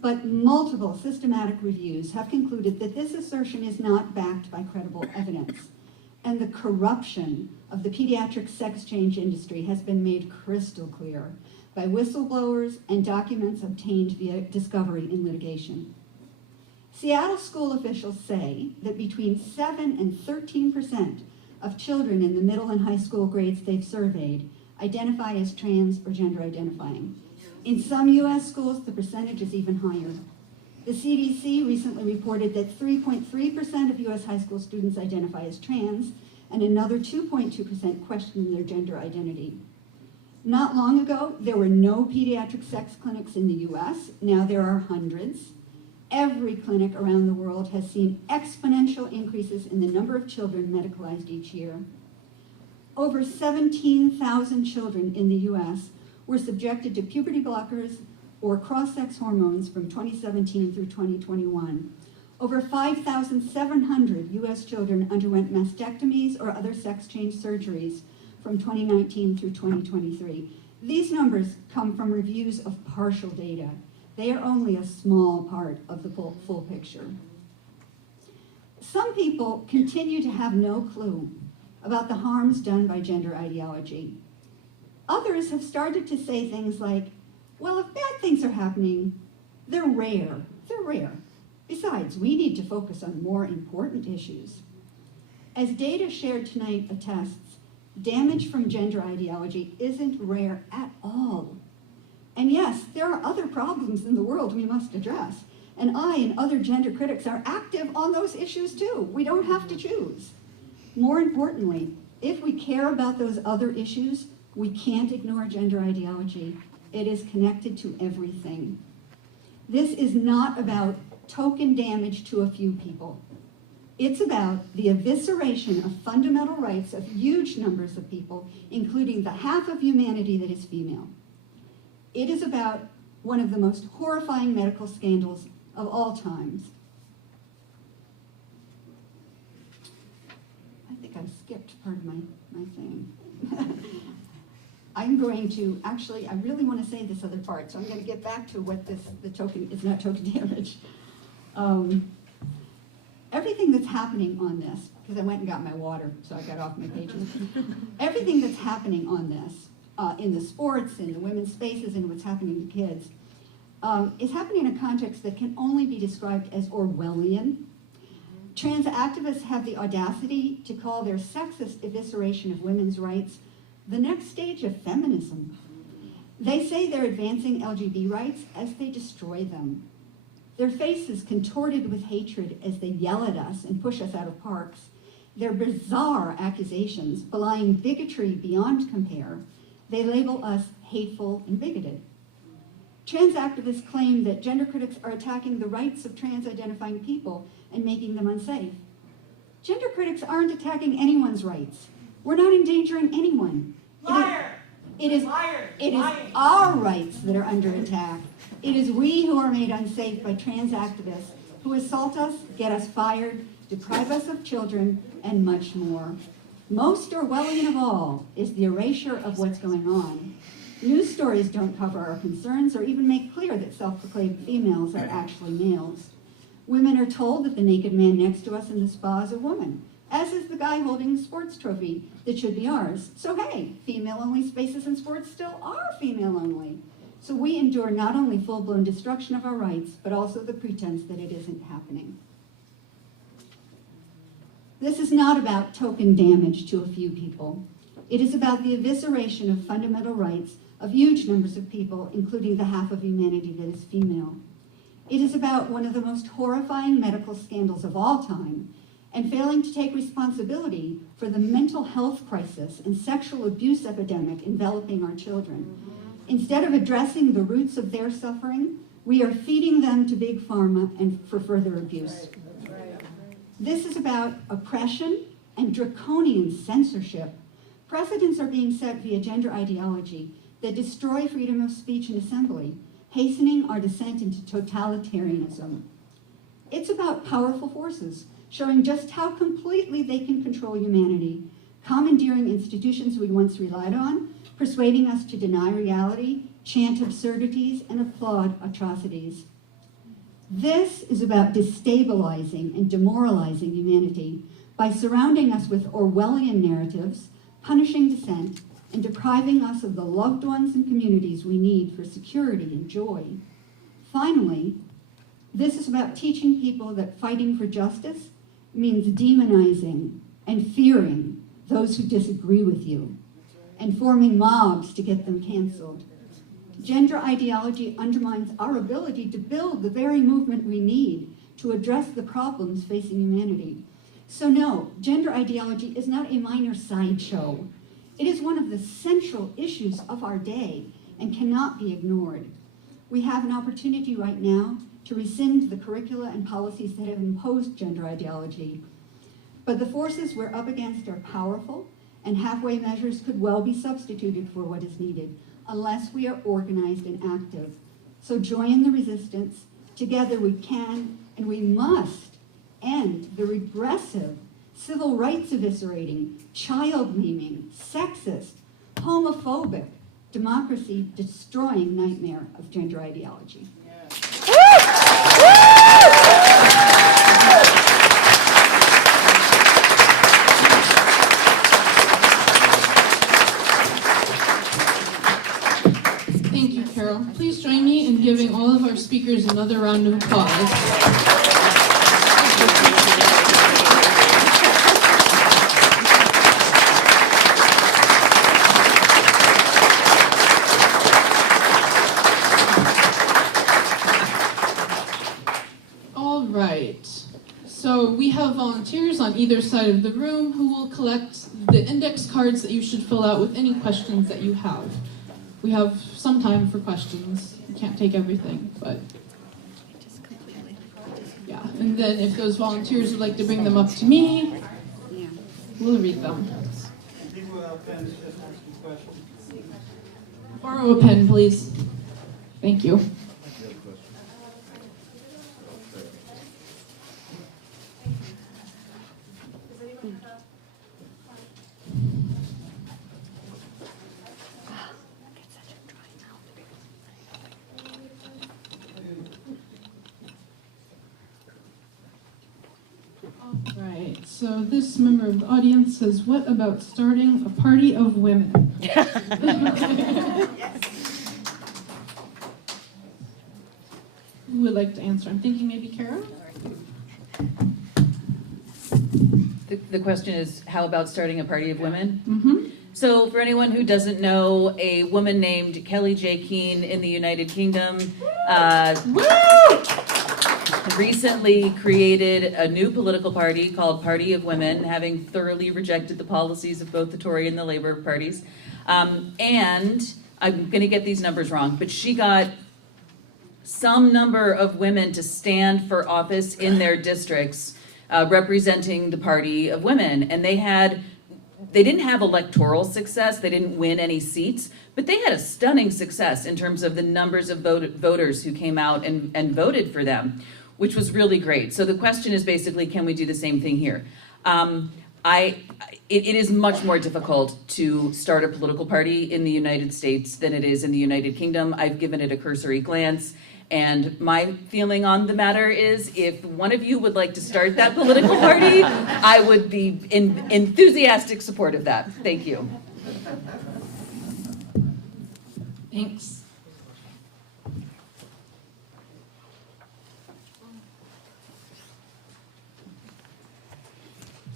But multiple systematic reviews have concluded that this assertion is not backed by credible evidence. And the corruption of the pediatric sex change industry has been made crystal clear by whistleblowers and documents obtained via discovery in litigation. Seattle school officials say that between 7 and 13% of children in the middle and high school grades they've surveyed identify as trans or gender identifying. In some US schools, the percentage is even higher. The CDC recently reported that 3.3% of US high school students identify as trans, and another 2.2% question their gender identity. Not long ago, there were no pediatric sex clinics in the US. Now there are hundreds. Every clinic around the world has seen exponential increases in the number of children medicalized each year. Over 17,000 children in the US were subjected to puberty blockers or cross-sex hormones from 2017 through 2021. Over 5,700 US children underwent mastectomies or other sex change surgeries from 2019 through 2023. These numbers come from reviews of partial data. They are only a small part of the full picture. Some people continue to have no clue about the harms done by gender ideology. Others have started to say things like, well, if bad things are happening, they're rare. They're rare. Besides, we need to focus on more important issues. As data shared tonight attests, damage from gender ideology isn't rare at all. And yes, there are other problems in the world we must address. And I and other gender critics are active on those issues too. We don't have to choose. More importantly, if we care about those other issues, we can't ignore gender ideology. It is connected to everything. This is not about token damage to a few people. It's about the evisceration of fundamental rights of huge numbers of people, including the half of humanity that is female. It is about one of the most horrifying medical scandals of all times. I think I skipped part of my thing. I'm going to, actually, I really want to say this other part, so I'm going to get back to what the token, it's not token damage. Everything that's happening on this, because I went and got my water, so I got off my pages. Everything that's happening on this, in the sports, in the women's spaces, and what's happening to kids, is happening in a context that can only be described as Orwellian. Trans activists have the audacity to call their sexist evisceration of women's rights the next stage of feminism. They say they're advancing LGBT rights as they destroy them. Their faces contorted with hatred as they yell at us and push us out of parks. Their bizarre accusations belying bigotry beyond compare. They label us hateful and bigoted. Trans activists claim that gender critics are attacking the rights of trans-identifying people and making them unsafe. Gender critics aren't attacking anyone's rights. We're not endangering anyone. Liar! It is our rights that are under attack. It is we who are made unsafe by trans activists who assault us, get us fired, deprive us of children, and much more. Most Orwellian of all is the erasure of what's going on. News stories don't cover our concerns or even make clear that self-proclaimed females are actually males. Women are told that the naked man next to us in the spa is a woman, as is the guy holding the sports trophy that should be ours. So hey, female-only spaces in sports still are female-only. So we endure not only full-blown destruction of our rights, but also the pretense that it isn't happening. This is not about token damage to a few people. It is about the evisceration of fundamental rights of huge numbers of people, including the half of humanity that is female. It is about one of the most horrifying medical scandals of all time, and failing to take responsibility for the mental health crisis and sexual abuse epidemic enveloping our children. Instead of addressing the roots of their suffering, we are feeding them to big pharma and for further abuse. This is about oppression and draconian censorship. Precedents are being set via gender ideology that destroy freedom of speech and assembly, hastening our descent into totalitarianism. It's about powerful forces showing just how completely they can control humanity, commandeering institutions we once relied on, persuading us to deny reality, chant absurdities, and applaud atrocities. This is about destabilizing and demoralizing humanity by surrounding us with Orwellian narratives, punishing dissent, and depriving us of the loved ones and communities we need for security and joy. Finally, this is about teaching people that fighting for justice means demonizing and fearing those who disagree with you, and forming mobs to get them canceled. Gender ideology undermines our ability to build the very movement we need to address the problems facing humanity. So no, gender ideology is not a minor sideshow. It is one of the central issues of our day and cannot be ignored. We have an opportunity right now to rescind the curricula and policies that have imposed gender ideology. But the forces we're up against are powerful, and halfway measures could well be substituted for what is needed, unless we are organized and active. So join the resistance. Together we can and we must end the regressive, civil rights eviscerating, child maiming, sexist, homophobic, democracy destroying nightmare of gender ideology. Thank you, Carol. Please join me in giving all of our speakers another round of applause. All right. So we have volunteers on either side of the room who will collect the index cards that you should fill out with any questions that you have. We have some time for questions. We can't take everything, but yeah. And then if those volunteers would like to bring them up to me, we'll read them. People without pens just asking questions. Borrow a pen, please. Thank you. Right, so this member of the audience says, what about starting a party of women? Who would like to answer? I'm thinking maybe Kara? The question is, how about starting a party of women? Mm-hmm. So for anyone who doesn't know, a woman named Kelly J. Keane in the United Kingdom recently created a new political party called Party of Women, having thoroughly rejected the policies of both the Tory and the Labour parties. And I'm going to get these numbers wrong, but she got some number of women to stand for office in their districts representing the Party of Women. And they didn't have electoral success, they didn't win any seats, but they had a stunning success in terms of the numbers of voters who came out and voted for them, which was really great. So the question is basically, can we do the same thing here? It is much more difficult to start a political party in the United States than it is in the United Kingdom. I've given it a cursory glance, and my feeling on the matter is, if one of you would like to start that political party, I would be in enthusiastic support of that. Thank you. Thanks.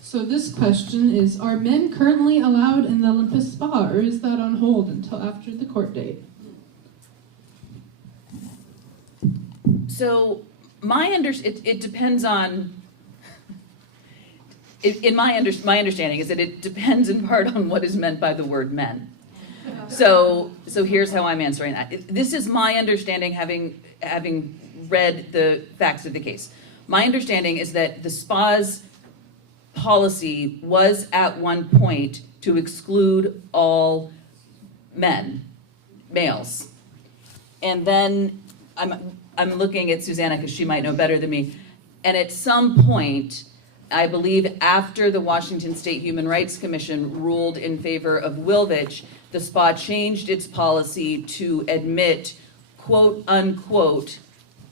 So this question is, are men currently allowed in the Olympus Spa, or is that on hold until after the court date? So it depends on, my understanding is that it depends in part on what is meant by the word men. So here's how I'm answering that. This is my understanding, having read the facts of the case. My understanding is that the spa's policy was at one point to exclude all males. And then I'm looking at Susanna because she might know better than me. And at some point, I believe after the Washington State Human Rights Commission ruled in favor of Wilvich, the SPA changed its policy to admit, quote unquote,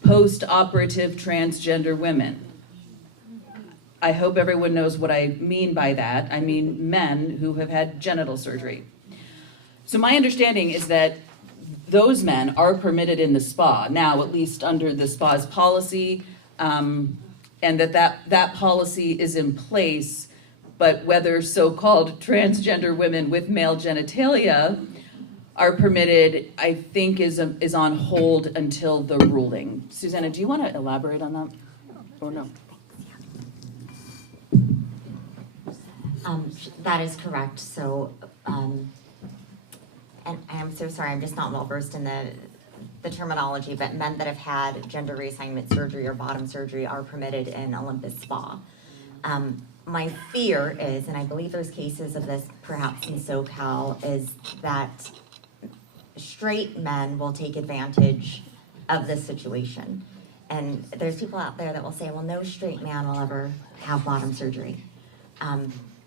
post-operative transgender women. I hope everyone knows what I mean by that. I mean men who have had genital surgery. So my understanding is that those men are permitted in the spa now, at least under the spa's policy, and that policy is in place, but whether so-called transgender women with male genitalia are permitted, I think is on hold until the ruling. Susanna, do you want to elaborate on that, or no? That is correct. So, and I'm so sorry, I'm just not well versed in the terminology, but men that have had gender reassignment surgery or bottom surgery are permitted in Olympus Spa. My fear is, and I believe there's cases of this perhaps in SoCal, is that straight men will take advantage of this situation. And there's people out there that will say, well, no straight man will ever have bottom surgery.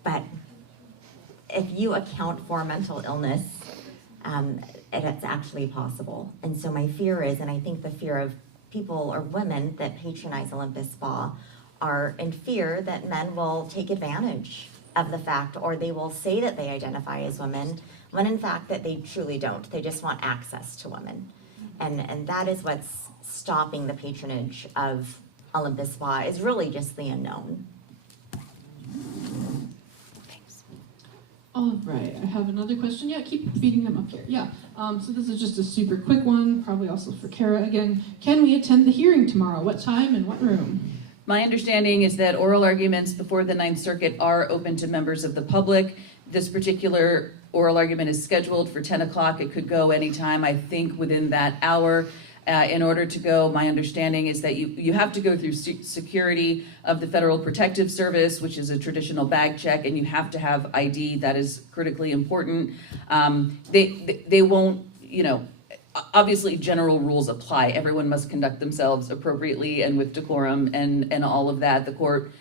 But if you account for mental illness, it's actually possible. And so my fear is, and I think the fear of people or women that patronize Olympus Spa are in fear that men will take advantage of the fact, or they will say that they identify as women, when in fact that they truly don't. They just want access to women. And that is what's stopping the patronage of Olympus Spa, is really just the unknown. All right, I have another question. Yeah, keep feeding them up here. Yeah, so this is just a super quick one, probably also for Kara again. Can we attend the hearing tomorrow? What time and what room? My understanding is that oral arguments before the Ninth Circuit are open to members of the public. This particular oral argument is scheduled for 10 o'clock. It could go anytime, I think, within that hour. In order to go, my understanding is that you have to go through security of the Federal Protective Service, which is a traditional bag check, and you have to have ID. That is critically important. They won't, obviously general rules apply. Everyone must conduct themselves appropriately and with decorum and all of that. The court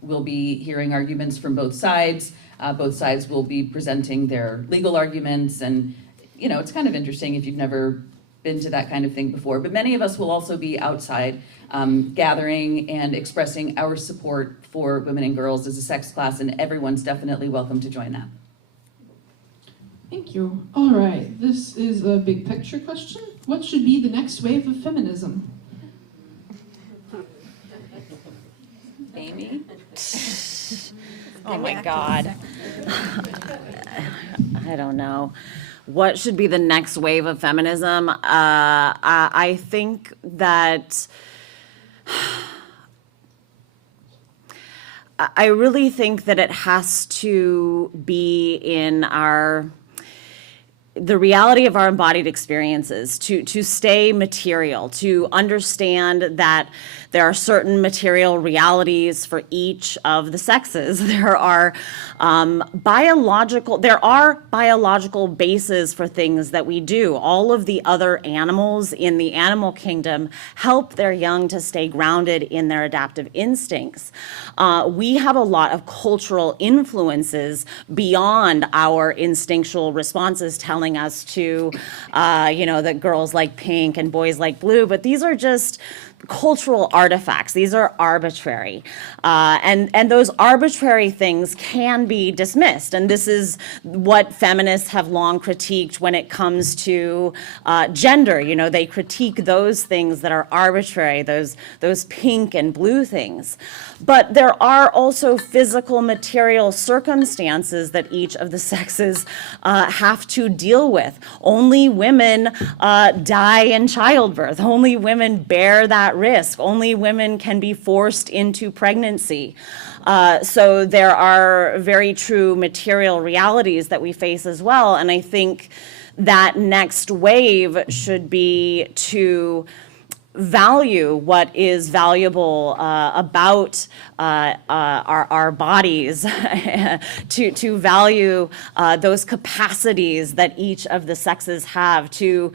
will be hearing arguments from both sides. Both sides will be presenting their legal arguments, and it's kind of interesting if you've never been to that kind of thing before. But many of us will also be outside gathering and expressing our support for women and girls as a sex class, and everyone's definitely welcome to join that. Thank you. All right, this is a big picture question. What should be the next wave of feminism? Amy? Oh my God. I don't know. What should be the next wave of feminism? I think that I really think that it has to be in the reality of our embodied experiences, to stay material, to understand that there are certain material realities for each of the sexes. There are biological bases for things that we do. All of the other animals in the animal kingdom help their young to stay grounded in their adaptive instincts. We have a lot of cultural influences beyond our instinctual responses telling us to, that girls like pink and boys like blue, but these are just cultural artifacts. These are arbitrary. And those arbitrary things can be dismissed. And this is what feminists have long critiqued when it comes to gender. They critique those things that are arbitrary, those pink and blue things. But there are also physical material circumstances that each of the sexes have to deal with. Only women die in childbirth. Only women bear that risk. Only women can be forced into pregnancy. So there are very true material realities that we face as well. And I think that next wave should be to value what is valuable about our bodies, to value those capacities that each of the sexes have, to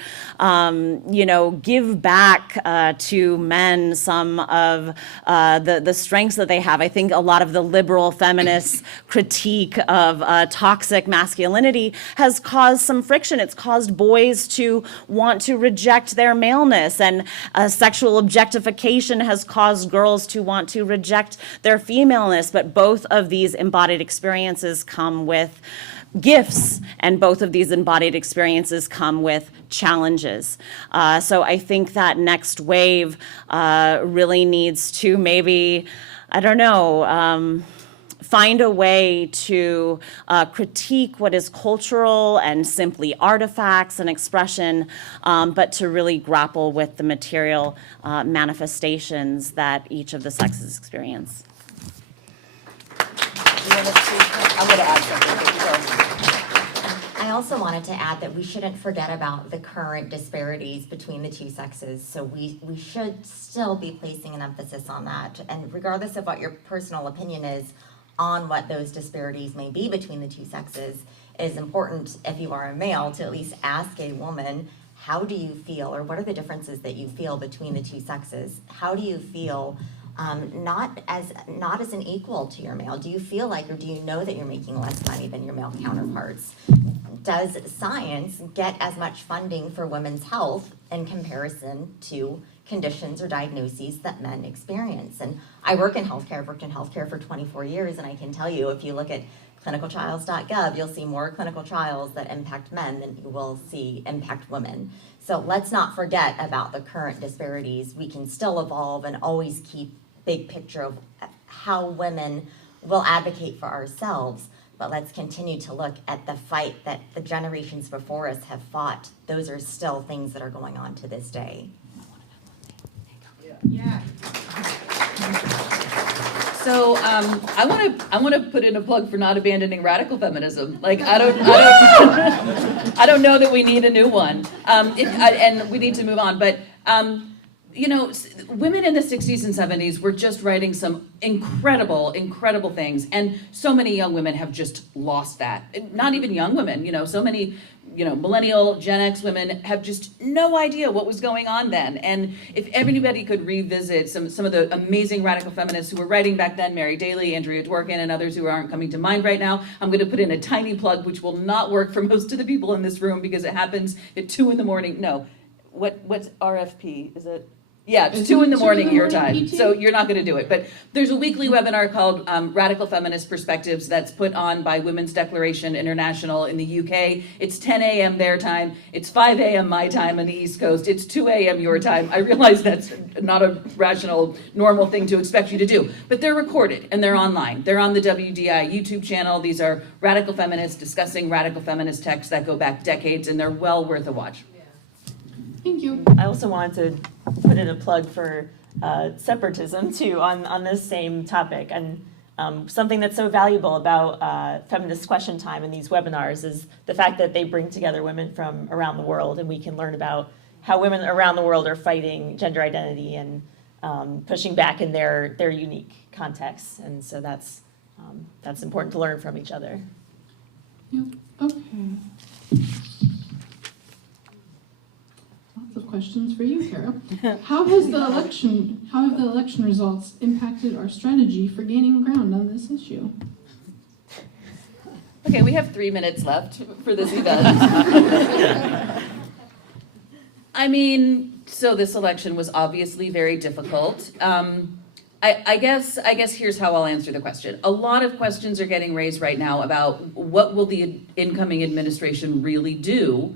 give back to men some of the strengths that they have. I think a lot of the liberal feminist critique of toxic masculinity has caused some friction. It's caused boys to want to reject their maleness, and sexual objectification has caused girls to want to reject their femaleness. But both of these embodied experiences come with gifts, and both of these embodied experiences come with challenges. So I think that next wave really needs to maybe, find a way to critique what is cultural and simply artifacts and expression, but to really grapple with the material manifestations that each of the sexes experience. I'm going to add something. I also wanted to add that we shouldn't forget about the current disparities between the two sexes. So we should still be placing an emphasis on that. And regardless of what your personal opinion is on what those disparities may be between the two sexes, it is important, if you are a male, to at least ask a woman, how do you feel, or what are the differences that you feel between the two sexes? How do you feel not as an equal to your male? Do you feel like, or do you know that you're making less money than your male counterparts? Does science get as much funding for women's health in comparison to conditions or diagnoses that men experience? And I work in healthcare. I've worked in healthcare for 24 years, and I can tell you, if you look at clinicaltrials.gov, you'll see more clinical trials that impact men than you will see impact women. So let's not forget about the current disparities. We can still evolve and always keep big picture of how women will advocate for ourselves, but let's continue to look at the fight that the generations before us have fought. Those are still things that are going on to this day. Yeah. So I want to put in a plug for not abandoning radical feminism. Like I don't know that we need a new one, and we need to move on. But you know, women in the 60s and 70s were just writing some incredible things, and so many young women have just lost that. Not even young women, you know, so many, you know, millennial, Gen X women have just no idea what was going on then. And if everybody could revisit some of the amazing radical feminists who were writing back then, Mary Daly, Andrea Dworkin, and others who aren't coming to mind right now, I'm going to put in a tiny plug, which will not work for most of the people in this room because it happens at 2 in the morning. No, what's RFP? Is it? Yeah, it's 2 in the morning your time, so you're not going to do it. But there's a weekly webinar called Radical Feminist Perspectives that's put on by Women's Declaration International in the UK. It's 10 a.m. their time. It's 5 a.m. my time on the East Coast. It's 2 a.m. your time. I realize that's not a rational, normal thing to expect you to do. But they're recorded and they're online. They're on the WDI YouTube channel. These are radical feminists discussing radical feminist texts that go back decades, and they're well worth a watch. Thank you. I also wanted to put in a plug for separatism too on this same topic. And something that's so valuable about Feminist Question Time and these webinars is the fact that they bring together women from around the world, and we can learn about how women around the world are fighting gender identity and pushing back in their unique contexts. And so that's important to learn from each other. Yep. Okay. Of questions for you, Kara. How have the election results impacted our strategy for gaining ground on this issue? Okay, we have 3 minutes left for this event. I mean, so this election was obviously very difficult. I guess here's how I'll answer the question. A lot of questions are getting raised right now about what will the incoming administration really do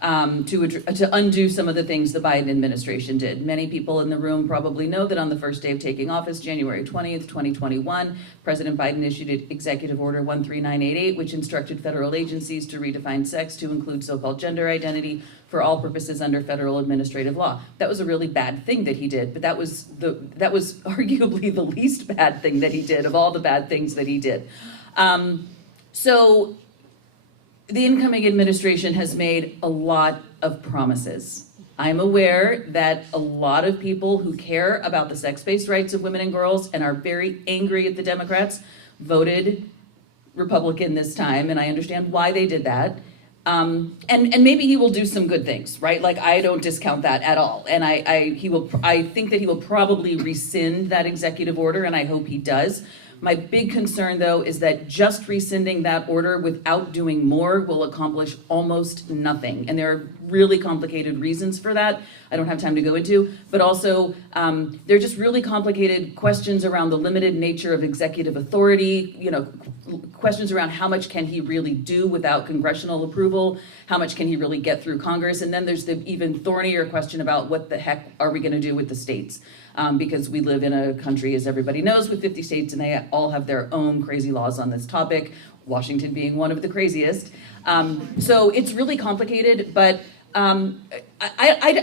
to undo some of the things the Biden administration did. Many people in the room probably know that on the first day of taking office, January 20th, 2021, President Biden issued Executive Order 13988, which instructed federal agencies to redefine sex to include so-called gender identity for all purposes under federal administrative law. That was a really bad thing that he did, but that was arguably the least bad thing that he did of all the bad things that he did. So the incoming administration has made a lot of promises. I'm aware that a lot of people who care about the sex-based rights of women and girls and are very angry at the Democrats voted Republican this time, and I understand why they did that. And maybe he will do some good things, right? Like, I don't discount that at all. And I think that he will probably rescind that executive order, and I hope he does. My big concern, though, is that just rescinding that order without doing more will accomplish almost nothing. And there are really complicated reasons for that I don't have time to go into, but also there are just really complicated questions around the limited nature of executive authority, you know, questions around how much can he really do without congressional approval, how much can he really get through Congress, and then there's the even thornier question about what the heck are we going to do with the states. Because we live in a country, as everybody knows, with 50 states, and they all have their own crazy laws on this topic, Washington being one of the craziest. So it's really complicated, but I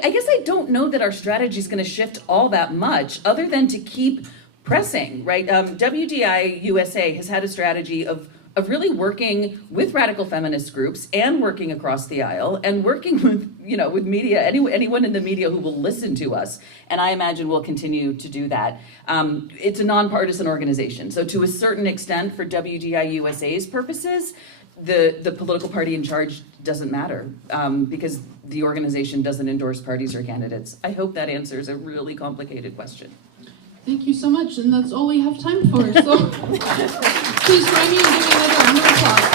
guess I don't know that our strategy is going to shift all that much, other than to keep pressing, right? WDI USA has had a strategy of really working with radical feminist groups and working across the aisle and working with, you know, with media, anyone in the media who will listen to us. And I imagine we'll continue to do that. It's a nonpartisan organization. So to a certain extent, for WDI USA's purposes, the political party in charge doesn't matter because the organization doesn't endorse parties or candidates. I hope that answers a really complicated question. Thank you so much, and that's all we have time for. So please join me in giving another round of applause.